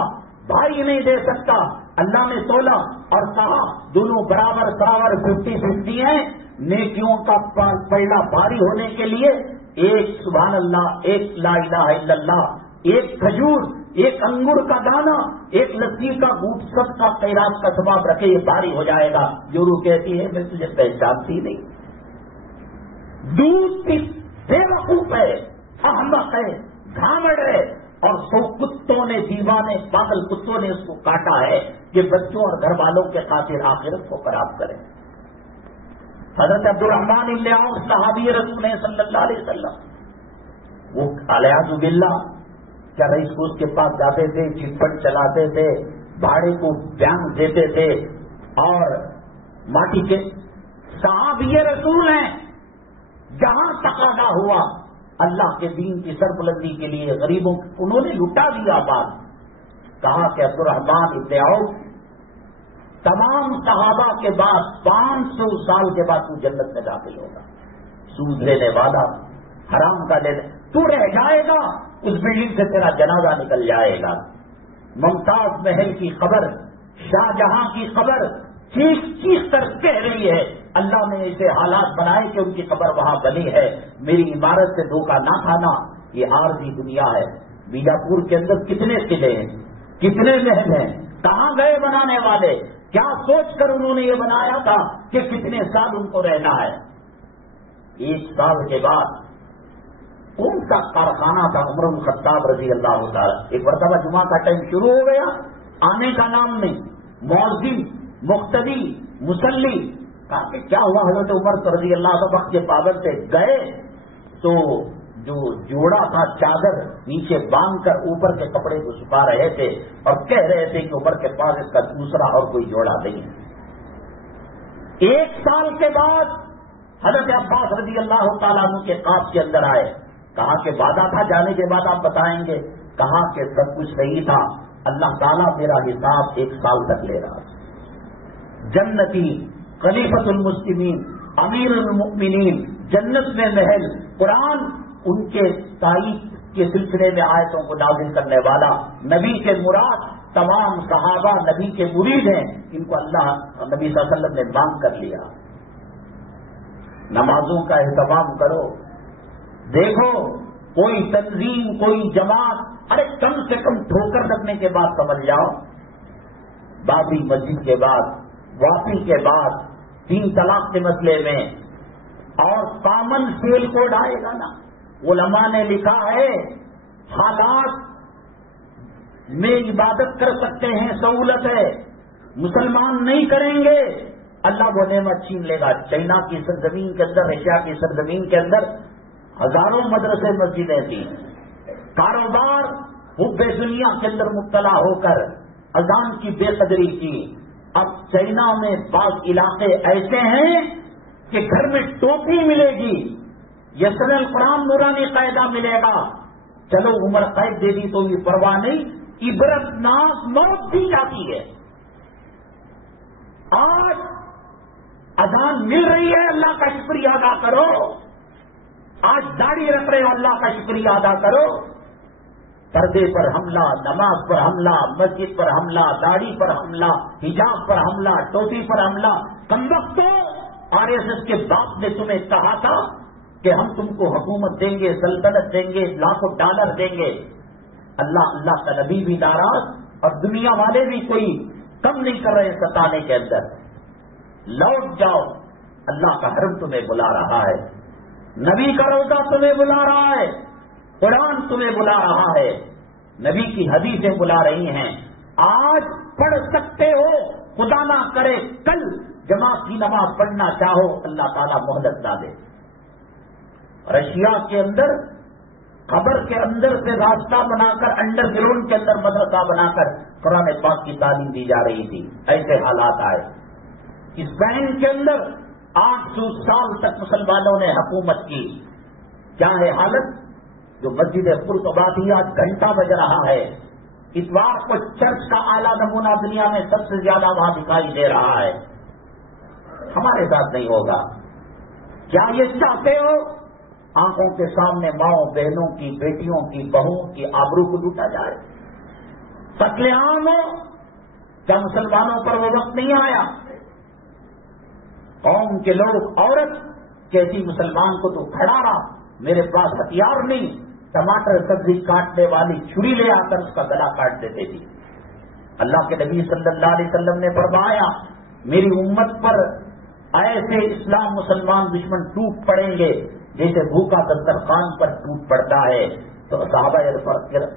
بھائی نہیں دے سکتا. اللہ نے تولا اور کہا دونوں برابر 50-50 ہیں. نیکیوں کا پلڑا بھاری ہونے کے لیے ایک سبحان اللہ, ایک لا الہ الا اللہ, ایک کھجور, ایک انگور کا دانا, ایک لسی کا گھونٹ سب کا خیرات کا ثواب رکھے, یہ بھاری ہو جائے گا. جو روح کہتی ہے میں تجھے پہچانتی نہیں, دودھ کی بے وقوف ہے, احمق ہے, گھامڑ ہے, اور 100 کتوں نے, دیوانے پاگل کتوں نے اس کو کاٹا ہے کہ بچوں اور گھر والوں کے خاطر آخرت کو خراب کرے. حضرت عبد الرحمن بن عوف صحابی رسول صلی اللہ علیہ وسلم, وہ الیاذ باللہ کیا رئیس کو اس کے پاس جاتے تھے, چٹ پٹ چلاتے تھے, بھاڑے کو بیان دیتے تھے, اور ماٹی کے صحابی رسول ہیں. جہاں تقاضا ہوا اللہ کے دین کی سربلندی کے لیے غریبوں انہوں نے لٹا دیا. بات کہا کہ عبد الرحمن بن عوف تمام صحابہ کے بعد 500 سال کے بعد تو جنت میں داخل ہوگا. سود لینے والا, حرام کا لینے, تو رہ جائے گا, اس بلڈنگ سے تیرا جنازہ نکل جائے گا. ممتاز محل کی خبر, شاہ جہاں کی خبر چیخ چیخ کر کہہ رہی ہے اللہ نے ایسے حالات بنائے کہ ان کی خبر وہاں بنی ہے. میری عمارت سے دھوکہ نہ کھانا, یہ عارضی دنیا ہے. بیجاپور کے اندر کتنے قلعے ہیں, کتنے محل ہیں, کہاں گئے بنانے والے, کیا سوچ کر انہوں نے یہ بنایا تھا کہ کتنے سال ان کو رہنا ہے. 1 سال کے بعد ان کا کارخانہ تھا عمر بن خطاب رضی اللہ تعالی. ایک مرتبہ جمعہ کا ٹائم شروع ہو گیا, آنے کا نام نہیں, مؤذن, مقتدی, مصلی, کہا کہ کیا ہوا؟ حضرت عمر رضی اللہ عنہ وقت کے پابند سے گئے تو جو جوڑا تھا چادر نیچے باندھ کر اوپر کے کپڑے کو سکھا رہے تھے اور کہہ رہے تھے کہ عمر کے پاس اس کا دوسرا اور کوئی جوڑا نہیں ہے۔ 1 سال کے بعد حضرت عباس رضی اللہ تعالیٰ عنہ کے خواب کے اندر آئے، کہا کہ وعدہ تھا جانے کے بعد آپ بتائیں گے، کہا کہ سب کچھ صحیح تھا، اللہ تعالیٰ میرا حساب 1 سال تک لے رہا تھا۔ جنتی خلیفۃ المسلمین امیر المؤمنین، جنت میں محل، قرآن ان کے تائید کے سلسلے میں آیتوں کو نازل کرنے والا، نبی کے مراد تمام صحابہ نبی کے مرید ہیں، ان کو اللہ نبی صلی اللہ علیہ وسلم نے مانگ کر لیا۔ نمازوں کا اہتمام کرو، دیکھو کوئی تنظیم کوئی جماعت، ارے کم سے کم ٹھوکر لگنے کے بعد سمجھ جاؤ، بابری مسجد کے بعد، واپی کے بعد، 3 طلاق کے مسئلے میں، اور کامن سیل کوڈ آئے گا نا۔ علماء نے لکھا ہے حالات میں عبادت کر سکتے ہیں، سہولت ہے، مسلمان نہیں کریں گے اللہ وہ نعمت چھین لے گا۔ چائنا کی سرزمین کے اندر، ایشیا کی سرزمین کے اندر ہزاروں مدرسے مسجدیں تھیں، کاروبار حب دنیا کے اندر مبتلا ہو کر اذان کی بے قدری کی۔ اب چائنا میں بعض علاقے ایسے ہیں کہ گھر میں ٹوپی ملے گی، یسر القرآن نورانی قاعدہ ملے گا، چلو عمر قید دے دی تو یہ پرواہ نہیں، عبرت ناک موت دی جاتی ہے۔ آج اذان مل رہی ہے، اللہ کا شکریہ ادا کرو۔ آج داڑھی رکھ رہے ہو، اللہ کا شکریہ ادا کرو۔ پردے پر حملہ، نماز پر حملہ، مسجد پر حملہ، داڑھی پر حملہ، حجاب پر حملہ، ٹوپی پر حملہ۔ کمبختو، RSS کے باپ نے تمہیں کہا تھا کہ ہم تم کو حکومت دیں گے، سلطنت دیں گے، لاکھوں ڈالر دیں گے۔ اللہ کا نبی بھی ناراض اور دنیا والے بھی کوئی کم نہیں کر رہے ستانے کے اندر۔ لوٹ جاؤ، اللہ کا حرم تمہیں بلا رہا ہے، نبی کا روضہ تمہیں بلا رہا ہے، قرآن تمہیں بلا رہا ہے، نبی کی حدیثیں بلا رہی ہیں۔ آج پڑھ سکتے ہو، خدا نہ کرے کل جماعت کی نماز پڑھنا چاہو، اللہ تعالیٰ مہلت نہ دے۔ رشیا کے اندر قبر کے اندر سے راستہ بنا کر، انڈر گراؤنڈ کے اندر مدرسہ بنا کر قرآن پاک کی تعلیم دی جا رہی تھی، ایسے حالات آئے۔ اسپین کے اندر 800 سال تک مسلمانوں نے حکومت کی، کیا ہے حالت؟ جو مسجد قرطبہ تھی آج گھنٹہ بج رہا ہے۔ اتوار کو چرچ کا اعلیٰ نمونہ دنیا میں سب سے زیادہ وہاں دکھائی دے رہا ہے۔ ہمارے ساتھ نہیں ہوگا۔ کیا یہ چاہتے ہو آنکھوں کے سامنے ماؤں بہنوں کی، بیٹیوں کی، بہوؤں کی آبرو کو لوٹا جائے، قتل عام ہو؟ کیا مسلمانوں پر وہ وقت نہیں آیا؟ قوم کے لوگ، عورت کیسی مسلمان کو تو کھڑا رہا، میرے پاس ہتھیار نہیں، ٹماٹر سبزی کاٹنے والی چھری لے آ کر اس کا گلا کاٹ دیتے تھی۔ اللہ کے نبی صلی اللہ علیہ وسلم نے فرمایا میری امت پر ایسے اسلام مسلمان دشمن ٹوٹ پڑیں گے جیسے بھوکا دسترخوان پر ٹوٹ پڑتا ہے۔ تو صحابہ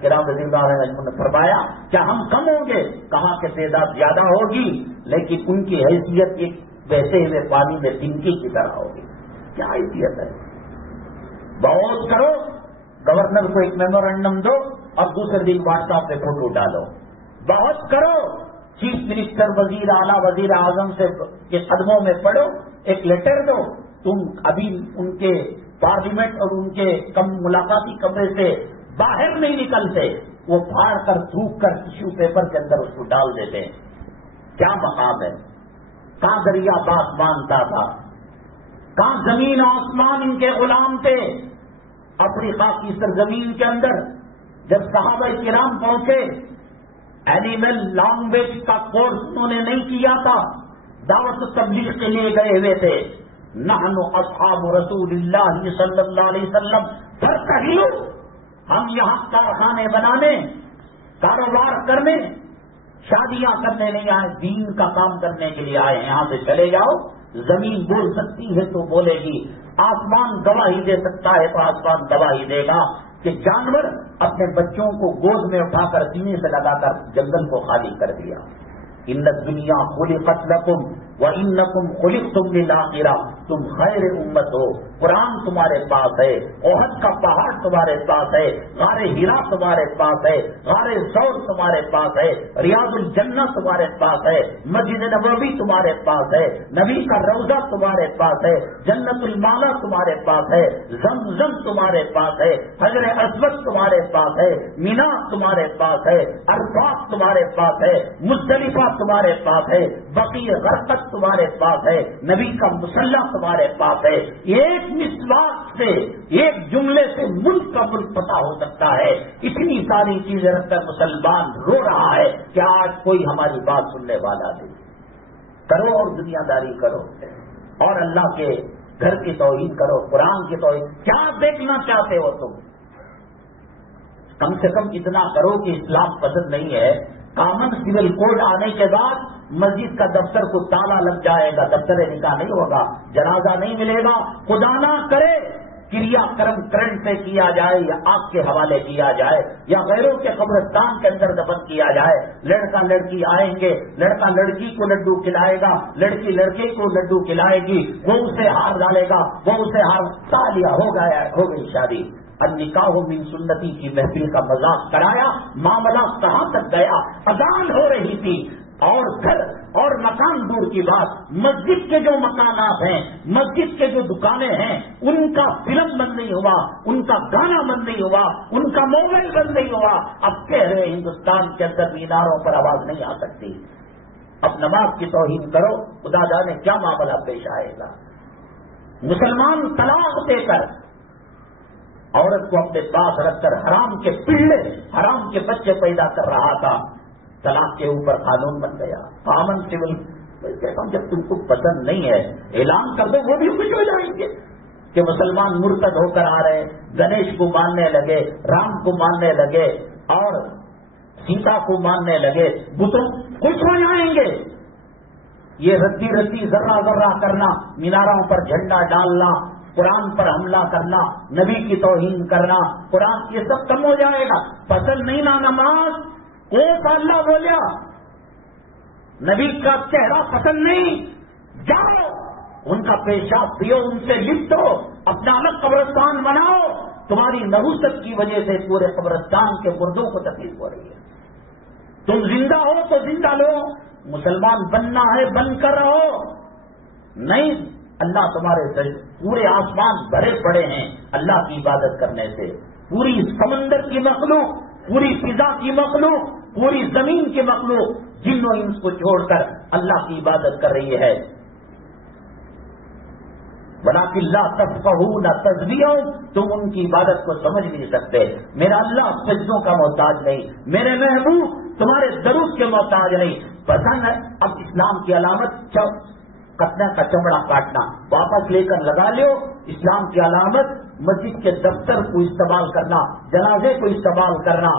کرام رضی اللہ عنہم نے فرمایا کیا ہم کم ہوں گے؟ کہا کہ تعداد زیادہ ہوگی لیکن ان کی حیثیت ایک بہتے ہوئے پانی میں تنکی کی طرح ہوگی۔ کیا حیثیت ہے؟ بہت کرو، گورنر کو ایک میمورنڈم دو اور دوسرے دن واٹس ایپ پہ فوٹو ڈالو۔ بہت کرو، چیف منسٹر، وزیر اعلیٰ، وزیر اعظم سے کے قدموں میں پڑھو، ایک لیٹر دو۔ تم ابھی ان کے پارلیمنٹ اور ان کے ملاقاتی کمرے سے باہر نہیں نکلتے، وہ پھاڑ کر تھوک کر ٹیشو پیپر کے اندر اس کو ڈال دیتے ہیں۔ کیا مقام ہے؟ کہاں دریا بات مانتا تھا، کہاں زمین آسمان ان کے غلام تھے۔ افریقہ کی سرزمین کے اندر جب صحابہ کرام پہنچے، اینیمل لینگویج کا کورس انہوں نے نہیں کیا تھا، دعوت تبلیغ کے لیے گئے ہوئے تھے۔ نحن اصحاب رسول اللہ صلی اللہ علیہ وسلم فرتحلوا، ہم یہاں کارخانے بنانے، کاروبار کرنے، شادیاں کرنے نہیں آئے، دین کا کام کرنے کے لیے آئے ہیں۔ یہاں سے چلے جاؤ، زمین بول سکتی ہے تو بولے گی، آسمان گواہی دے سکتا ہے تو آسمان گواہی دے گا کہ جانور اپنے بچوں کو گود میں اٹھا کر سینے سے لگا کر جنگل کو خالی کر دیا۔ ان الدنیا خلقت لکم وانکم خلقتم للآخرہ، تم خیر امت ہو۔ قرآن تمہارے پاس ہے، احد کا پہاڑ تمہارے پاس ہے، غار ہرا تمہارے پاس ہے، غار ثور تمہارے پاس ہے، ریاض الجنہ تمہارے پاس ہے، مسجد نبوی تمہارے پاس ہے، نبی کا روضہ تمہارے پاس ہے، جنت المالا تمہارے پاس ہے، زمزم تمہارے پاس ہے، حجر اسود تمہارے پاس ہے، مینا تمہارے پاس ہے، عرفات تمہارے پاس ہے، مزدلفہ تمہارے پاس ہے، بقیع غرقد تمہارے پاس ہے، نبی کا مصلی تمہارے پاس ہے۔ ایک مسواک سے، ایک جملے سے ملک کا ملک پتہ ہو سکتا ہے۔ اتنی ساری چیزیں رکھ کر مسلمان رو رہا ہے کہ آج کوئی ہماری بات سننے والا نہیں۔ کرو اور دنیا داری کرو اور اللہ کے گھر کی توہین کرو، قرآن کی توہین۔ کیا دیکھنا چاہتے ہو تم؟ کم سے کم اتنا کرو کہ اسلام پسند نہیں ہے۔ کامن سول کوڈ آنے کے بعد مسجد کا دفتر کو تالا لگ جائے گا، دفتر نکاح نہیں ہوگا، جنازہ نہیں ملے گا، خدا نہ کرے کریا کرم کرنٹ سے کیا جائے یا آگ کے حوالے کیا جائے یا غیروں کے قبرستان کے اندر دفن کیا جائے۔ لڑکا لڑکی آئیں گے، لڑکا لڑکی کو لڈو کھلائے گا، لڑکی لڑکے کو لڈو کھلائے گی، وہ اسے ہار ڈالے گا، وہ اسے ہار تالیا ہو گئی شادی۔ النکاح من سنتی کی محفل کا مذاق کرایا، معاملہ کہاں تک گیا؟ اذان ہو رہی تھی اور گھر اور مکان دور کی بات، مسجد کے جو مکانات ہیں، مسجد کے جو دکانیں ہیں، ان کا فلم بند نہیں ہوا، ان کا گانا بند نہیں ہوا، ان کا موبائل بند نہیں ہوا۔ اب کہہ رہے ہندوستان کے اندر میناروں پر آواز نہیں آ سکتی۔ اب نماز کی توہین کرو، خدا جانے کیا معاملہ پیش آئے گا۔ مسلمان طلاق دے کر عورت کو اپنے پاس رکھ کر حرام کے پلے، حرام کے بچے پیدا کر رہا تھا، طلاق کے اوپر قانون بن گیا۔ کامن سول کہتا ہوں جب تم کو پسند نہیں ہے اعلان کر دو، وہ بھی خوش ہو جائیں گے کہ مسلمان مرتد ہو کر آ رہے، گنیش کو ماننے لگے، رام کو ماننے لگے اور سیتا کو ماننے لگے، بتوں خوش ہو جائیں گے۔ یہ رتی رتی ذرہ ذرہ کرنا، میناروں پر جھنڈا ڈالنا، قرآن پر حملہ کرنا، نبی کی توہین کرنا، قرآن یہ سب کم ہو جائے گا۔ پسند نہیں نا نماز، ایک اللہ بولیا، نبی کا چہرہ پسند نہیں، جاؤ ان کا پیشاب پیو، ان سے لپٹو، اپنا الگ قبرستان بناؤ۔ تمہاری نحوست کی وجہ سے پورے قبرستان کے مردوں کو تکلیف ہو رہی ہے۔ تم زندہ ہو تو زندہ لو، مسلمان بننا ہے بن کر رہو، نہیں اللہ تمہارے پورے آسمان بھرے پڑے ہیں اللہ کی عبادت کرنے سے۔ پوری سمندر کی مخلوق، پوری فضا کی مخلوق، پوری زمین کی مخلوق جن و انس کو چھوڑ کر اللہ کی عبادت کر رہی ہے۔ وَلَٰكِن لَّا تَفْقَهُونَ تَسْبِيحَهُمْ، تم ان کی عبادت کو سمجھ نہیں سکتے۔ میرا اللہ سجدوں کا محتاج نہیں، میرے محبوب تمہارے درود کے محتاج نہیں۔ پسند ہے اب اسلام کی علامت قطنہ کا چمڑا کاٹنا، واپس لے کر لگا لو۔ اسلام کی علامت مسجد کے دفتر کو استعمال کرنا، جنازے کو استعمال کرنا،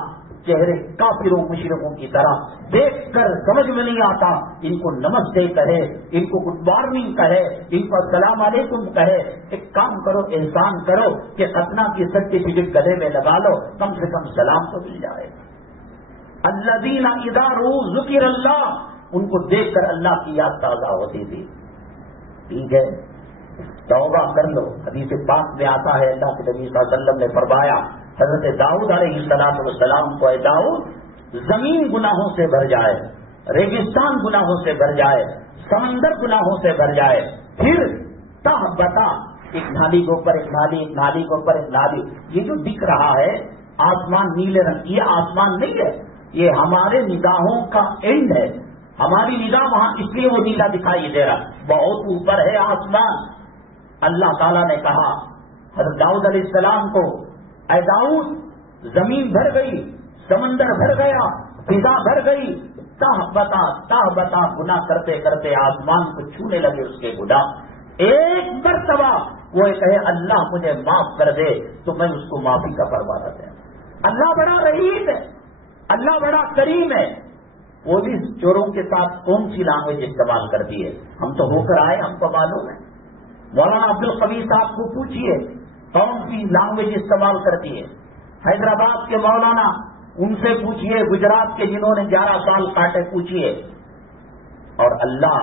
چہرے کافروں مشرکوں کی طرح دیکھ کر سمجھ میں نہیں آتا، ان کو نمستے کہے، ان کو گڈ مارننگ کہے، ان کو السلام علیکم کہے۔ ایک کام کرو، احسان کرو کہ قطنہ کی سرٹیفکیٹ گلے میں لگا لو، کم سے کم سلام تو مل جائے۔ الذین اذا رؤوا ذکر اللہ، ان کو دیکھ کر اللہ کی یاد تازہ ہوتی تھی۔ ٹھیک ہے، توبہ کر لو۔ حدیث پاک میں آتا ہے اللہ کے نبی صلی اللہ علیہ وسلم نے فرمایا، حضرت داؤد علیہ السلام کو، اے داؤد زمین گناہوں سے بھر جائے، ریگستان گناہوں سے بھر جائے، سمندر گناہوں سے بھر جائے، پھر تہ بتا، ایک نالی کے اوپر ایک نالی، ایک نالی کے اوپر ایک نالی، یہ جو دکھ رہا ہے آسمان نیلے رنگ کی، یہ آسمان نہیں ہے، یہ ہمارے نگاہوں کا اینڈ ہے۔ ہماری نگاہ وہاں اس لیے وہ نیلا دکھائی دے رہا، بہت اوپر ہے آسمان۔ اللہ تعالیٰ نے کہا حضرت داؤد علیہ السلام کو، اے داؤد زمین بھر گئی، سمندر بھر گیا، فضا بھر گئی، تہ بتا گناہ کرتے کرتے آسمان کو چھونے لگے اس کے گناہ۔ ایک مرتبہ وہ کہے اللہ مجھے معاف کر دے تو میں اس کو معافی کا فرمانا دیں۔ اللہ بڑا رحیم ہے، اللہ بڑا کریم ہے۔ پولیس چوروں کے ساتھ کون سی لینگویج استعمال کرتی ہے؟ ہم تو ہو کر آئے، ہم کو معلوم ہے۔ مولانا عبدالقوی صاحب کو پوچھیے کون سی لینگویج استعمال کرتی ہے۔ حیدرآباد کے مولانا ان سے پوچھیے، گجرات کے جنہوں نے 11 سال کاٹے پوچھیے، اور اللہ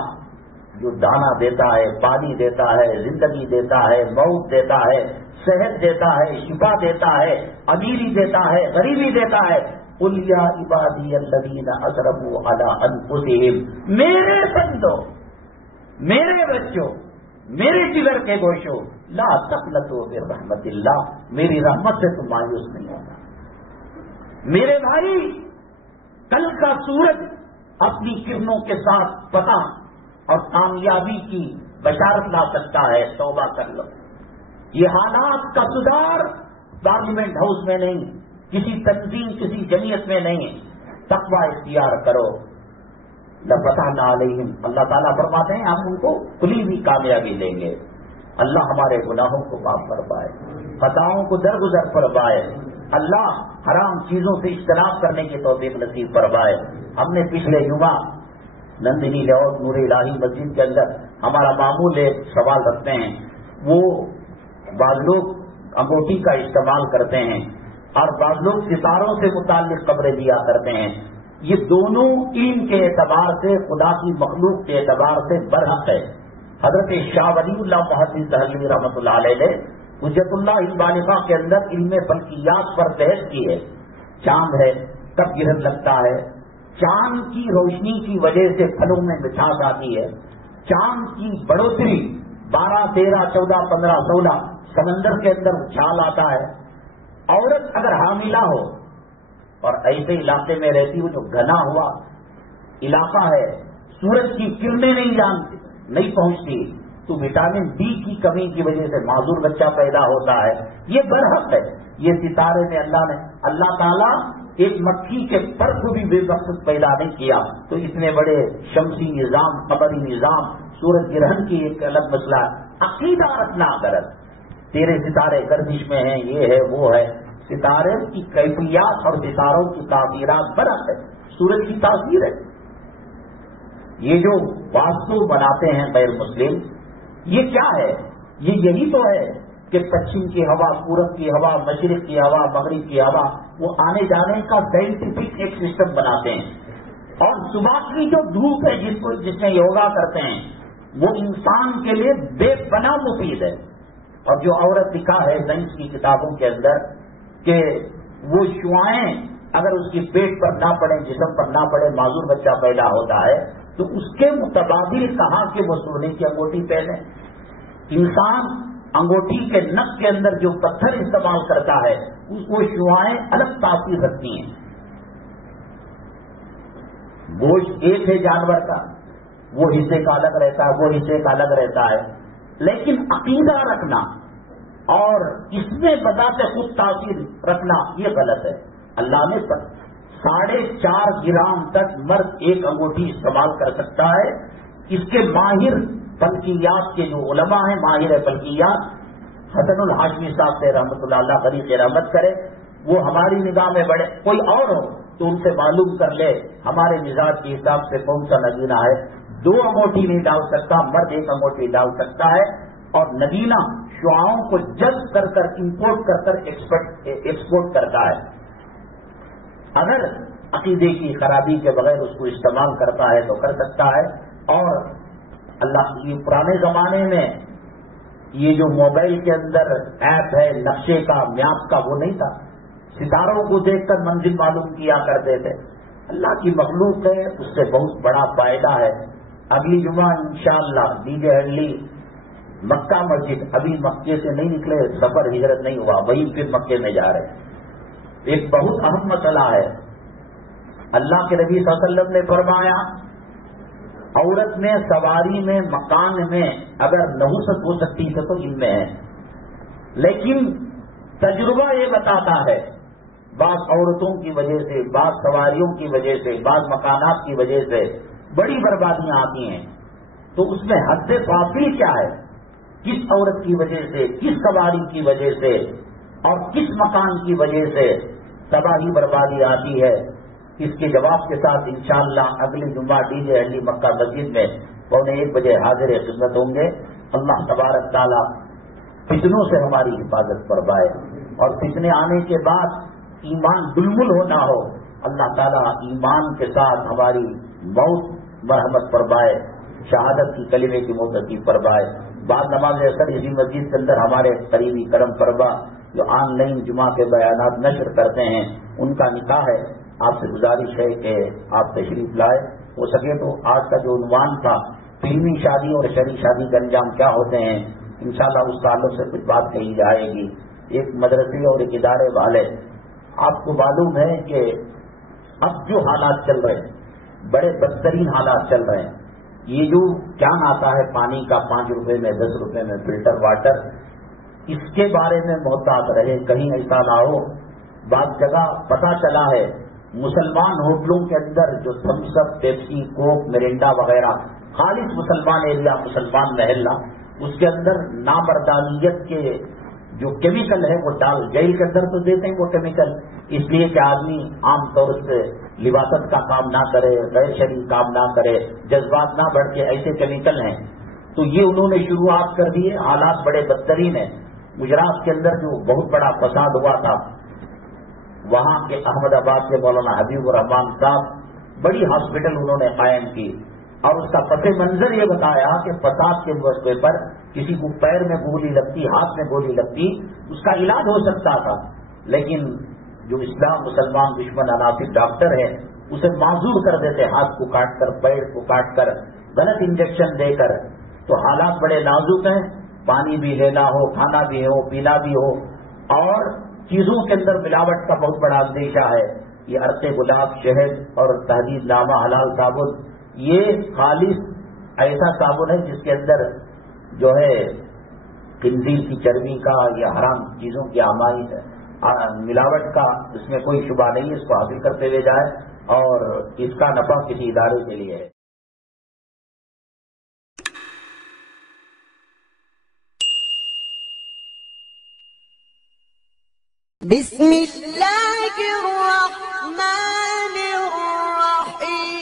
جو دانا دیتا ہے، پانی دیتا ہے، زندگی دیتا ہے، موت دیتا ہے، صحت دیتا ہے، شفا دیتا ہے، امیری دیتا ہے، غریبی دیتا ہے. قل یا عبادی الذین اسرفوا علی انفسہم، میرے بندو، میرے بچوں، میرے جگر کے گوشوں، لا تقنطوا من رحمت اللہ، میری رحمت سے تم مایوس نہیں ہونا. میرے بھائی، کل کا سورج اپنی کرنوں کے ساتھ فتح اور کامیابی کی بشارت لا سکتا ہے. توبہ کر لو. یہ حالات کا سدھار پارلیمنٹ ہاؤس میں نہیں، کسی تنظیم، کسی جمعیت میں نہیں. تقوی اختیار کرو. لفتحنا علیہم، اللہ تعالیٰ فرماتے ہیں ہم ان کو کھلی ہوئی کامیابی دیں گے. اللہ ہمارے گناہوں کو معاف فرمائے، خطاؤں کو درگزر فرمائے. اللہ حرام چیزوں سے اجتناب کرنے کی توفیق نصیب فرمائے. ہم نے پچھلے جمعہ نندنی لاہور نور الہی مسجد کے اندر ہمارا معمول ایک سوال رکھتے ہیں. وہ بعض لوگ انگوٹھی کا استعمال کرتے ہیں اور بعض لوگ ستاروں سے متعلق خبریں دیا کرتے ہیں. یہ دونوں علم کے اعتبار سے، خدا کی مخلوق کے اعتبار سے برحق ہے. حضرت شاہ ولی اللہ محدث دہلوی رحمۃ اللہ علیہ نے حجت اللہ البالغہ کے اندر علم فلکیات پر بحث کی ہے. چاند ہے، کب گرہن لگتا ہے، چاند کی روشنی کی وجہ سے پھلوں میں مٹھاس آتی ہے، چاند کی بڑھوتری 12، 13، 14، 15، 16 سمندر کے اندر اچھال آتا ہے. عورت اگر حاملہ ہو اور ایسے علاقے میں رہتی ہو جو گھنا ہوا علاقہ ہے، سورج کی کرنیں نہیں پہنچتی، تو وٹامن ڈی کی کمی کی وجہ سے معذور بچہ پیدا ہوتا ہے. یہ برحق ہے. یہ ستارے میں اللہ تعالیٰ ایک مکھی کے پر کو بھی بے مقصد پیدا نہیں کیا. تو اتنے بڑے شمسی نظام، قمری نظام، سورج گرہن کی ایک الگ مسئلہ. عقیدہ رکھنا غلط. تیرے ستارے گردش میں ہیں، یہ ہے وہ ہے. ستارے کی کیفیات اور ستاروں کی تعبیرات برعکس ہے. سورج کی تاثیر ہے. یہ جو واسطو بناتے ہیں غیر مسلم، یہ کیا ہے؟ یہ یہی تو ہے کہ پچھم کی ہوا، پورب کی ہوا، مشرق کی ہوا، مغرب کی ہوا، وہ آنے جانے کا سائنٹیفک ایک سسٹم بناتے ہیں. اور صبح کی جو دھوپ ہے جس میں یوگا کرتے ہیں، وہ انسان کے لیے بے پناہ مفید ہے. اور جو عورت لکھا ہے سائنس کی کتابوں کے اندر کہ وہ شعاعیں اگر اس کی پیٹ پر نہ پڑے، جسم پر نہ پڑے، معذور بچہ پیدا ہوتا ہے، تو اس کے متبادل کہا کہ وہ سونے کی انگوٹھی پہنے. انسان انگوٹھی کے نک کے اندر جو پتھر استعمال کرتا ہے، اس کو شعاعیں الگ تاثیر رکھتی ہیں. گوشت ایک ہے جانور کا، وہ حصے کا الگ رہتا ہے، وہ حصے کا الگ رہتا ہے. لیکن عقیدہ رکھنا اور اس میں بذات خود تاثیر رکھنا یہ غلط ہے. اللہ نے 4.5 گرام تک مرد ایک انگوٹھی استعمال کر سکتا ہے. اس کے ماہر فلکیات کے جو علماء ہیں، ماہر فلکیات، حسن الحاشمی صاحب سے رحمۃ اللہ علیہ غریب رحمت کرے، وہ ہماری نگاہ میں بڑے، کوئی اور ہو تو ان سے معلوم کر لے ہمارے مزاج کے حساب سے کون سا نگینہ ہے. 2 انگوٹھی نہیں ڈال سکتا مرد، 1 انگوٹھی ڈال سکتا ہے. اور نگینہ شعاؤں کو جذب کر کر، امپورٹ کر کر ایکسپورٹ کرتا ہے. اگر عقیدے کی خرابی کے بغیر اس کو استعمال کرتا ہے تو کر سکتا ہے. اور اللہ کی پرانے زمانے میں یہ جو موبائل کے اندر ایپ ہے نقشے کا، میپ کا، وہ نہیں تھا. ستاروں کو دیکھ کر منزل معلوم کیا کرتے تھے. اللہ کی مخلوق ہے، اس سے بہت بڑا فائدہ ہے. اگلی جمعہ انشاءاللہ ڈی جے ہنڈلی مکہ مسجد، ابھی مکے سے نہیں نکلے، سفر ہجرت نہیں ہوا، وہی پھر مکے میں جا رہے ہیں. ایک بہت اہم مسئلہ ہے. اللہ کے نبی صلی اللہ علیہ وسلم نے فرمایا عورت میں، سواری میں، مکان میں اگر نحوست ہو سکتی ہے تو ان میں ہے. لیکن تجربہ یہ بتاتا ہے بعض عورتوں کی وجہ سے، بعض سواریوں کی وجہ سے، بعض مکانات کی وجہ سے بڑی بربادیاں آتی ہیں. تو اس میں حد فاصل کیا ہے؟ کس عورت کی وجہ سے، کس سواری کی وجہ سے اور کس مکان کی وجہ سے تباہی بربادی آتی ہے؟ اس کے جواب کے ساتھ انشاءاللہ اگلی جمعہ ڈی جے ہنڈلی مکہ مسجد میں 12:45 بجے حاضر خدمت ہوں گے. اللہ تبارک تعالیٰ فتنوں سے ہماری حفاظت فرمائے، اور فتنے آنے کے بعد ایمان دلمل ہونا ہو. اللہ تعالیٰ ایمان کے ساتھ ہماری موت مرحمت فرمائے، شہادت کی کلمے کی موسیقی فرمائے۔ بعد نماز اثر اسی مسجد کے اندر ہمارے قریبی کرم فرما جو آن لائن جمعہ کے بیانات نشر کرتے ہیں، ان کا نکاح ہے۔ آپ سے گزارش ہے کہ آپ تشریف لائے، ہو سکے تو آج کا جو عنوان تھا فلمی شادی اور شرعی شادی کا انجام کیا ہوتے ہیں، انشاءاللہ اس تعلق سے کچھ بات کہی جائے گی۔ ایک مدرسے اور ایک ادارے والے، آپ کو معلوم ہے کہ اب جو حالات چل رہے ہیں بڑے بدترین حالات چل رہے ہیں۔ یہ جو کین آتا ہے پانی کا 5 روپے میں 10 روپے میں فلٹر واٹر، اس کے بارے میں محتاط رہے، کہیں ایسا نہ ہو۔ بعض جگہ پتہ چلا ہے مسلمان ہوٹلوں کے اندر جو تھمس اپ، پیپسی، کوک، مرینڈا وغیرہ، خالص مسلمان ایریا، مسلمان محلہ، اس کے اندر نامردانیت کے جو کیمیکل ہے وہ ڈال، جیل کے اندر تو دیتے ہیں وہ کیمیکل، اس لیے کہ آدمی عام طور سے لباست کا کام نہ کرے، غیر شرعی کام نہ کرے، جذبات نہ بڑھ کے، ایسے کیمیکل ہیں۔ تو یہ انہوں نے شروعات کر دی ہے، حالات بڑے بدترین ہیں۔ گجرات کے اندر جو بہت بڑا فساد ہوا تھا، وہاں کے احمد آباد کے مولانا حبیب الرحمان صاحب بڑی ہاسپٹل انہوں نے قائم کی، اور اس کا پس منظر یہ بتایا کہ فساد کے موقع پر کسی کو پیر میں گولی لگتی، ہاتھ میں گولی لگتی، اس کا علاج ہو سکتا تھا، لیکن جو اسلام مسلمان دشمن عناصر ڈاکٹر ہے اسے معذور کر دیتے، ہاتھ کو کاٹ کر، پیر کو کاٹ کر، غلط انجیکشن دے کر۔ تو حالات بڑے نازک ہیں، پانی بھی لینا ہو، کھانا بھی ہو، پینا بھی ہو، اور چیزوں کے اندر ملاوٹ کا بہت بڑا اندیشہ ہے۔ یہ عرق گلاب، شہد اور تحدید نامہ حلال صابن، یہ خالص ایسا صابن ہے جس کے اندر جو ہے خنزیر کی چربی کا یا حرام چیزوں کی ملاوٹ کا اس میں کوئی شبہ نہیں ہے، اس کو حاصل کرتے ہوئے جائے، اور اس کا نفع کسی ادارے کے لیے ہے۔ بسم اللہ الرحمن الرحیم۔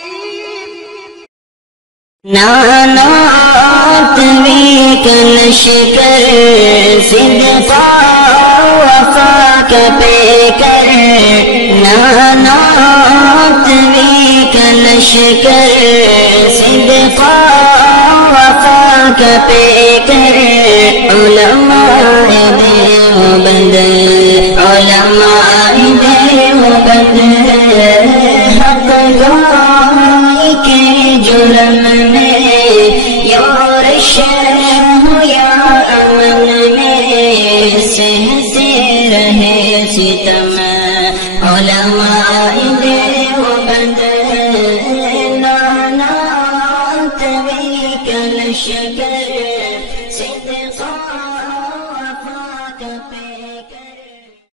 نانات بھی کنشکر صدقا وفا کا پیکر، نانات بھی کنشکر صدقا وفا کا پیکر، علماء دیوبند، علماء دیوبند حق گواہی کے جرم میں، یورش ہو یا امن میں سہتے رہے ستم، علماء دیوبند نانات بھی کلشکر صدقا وفا کا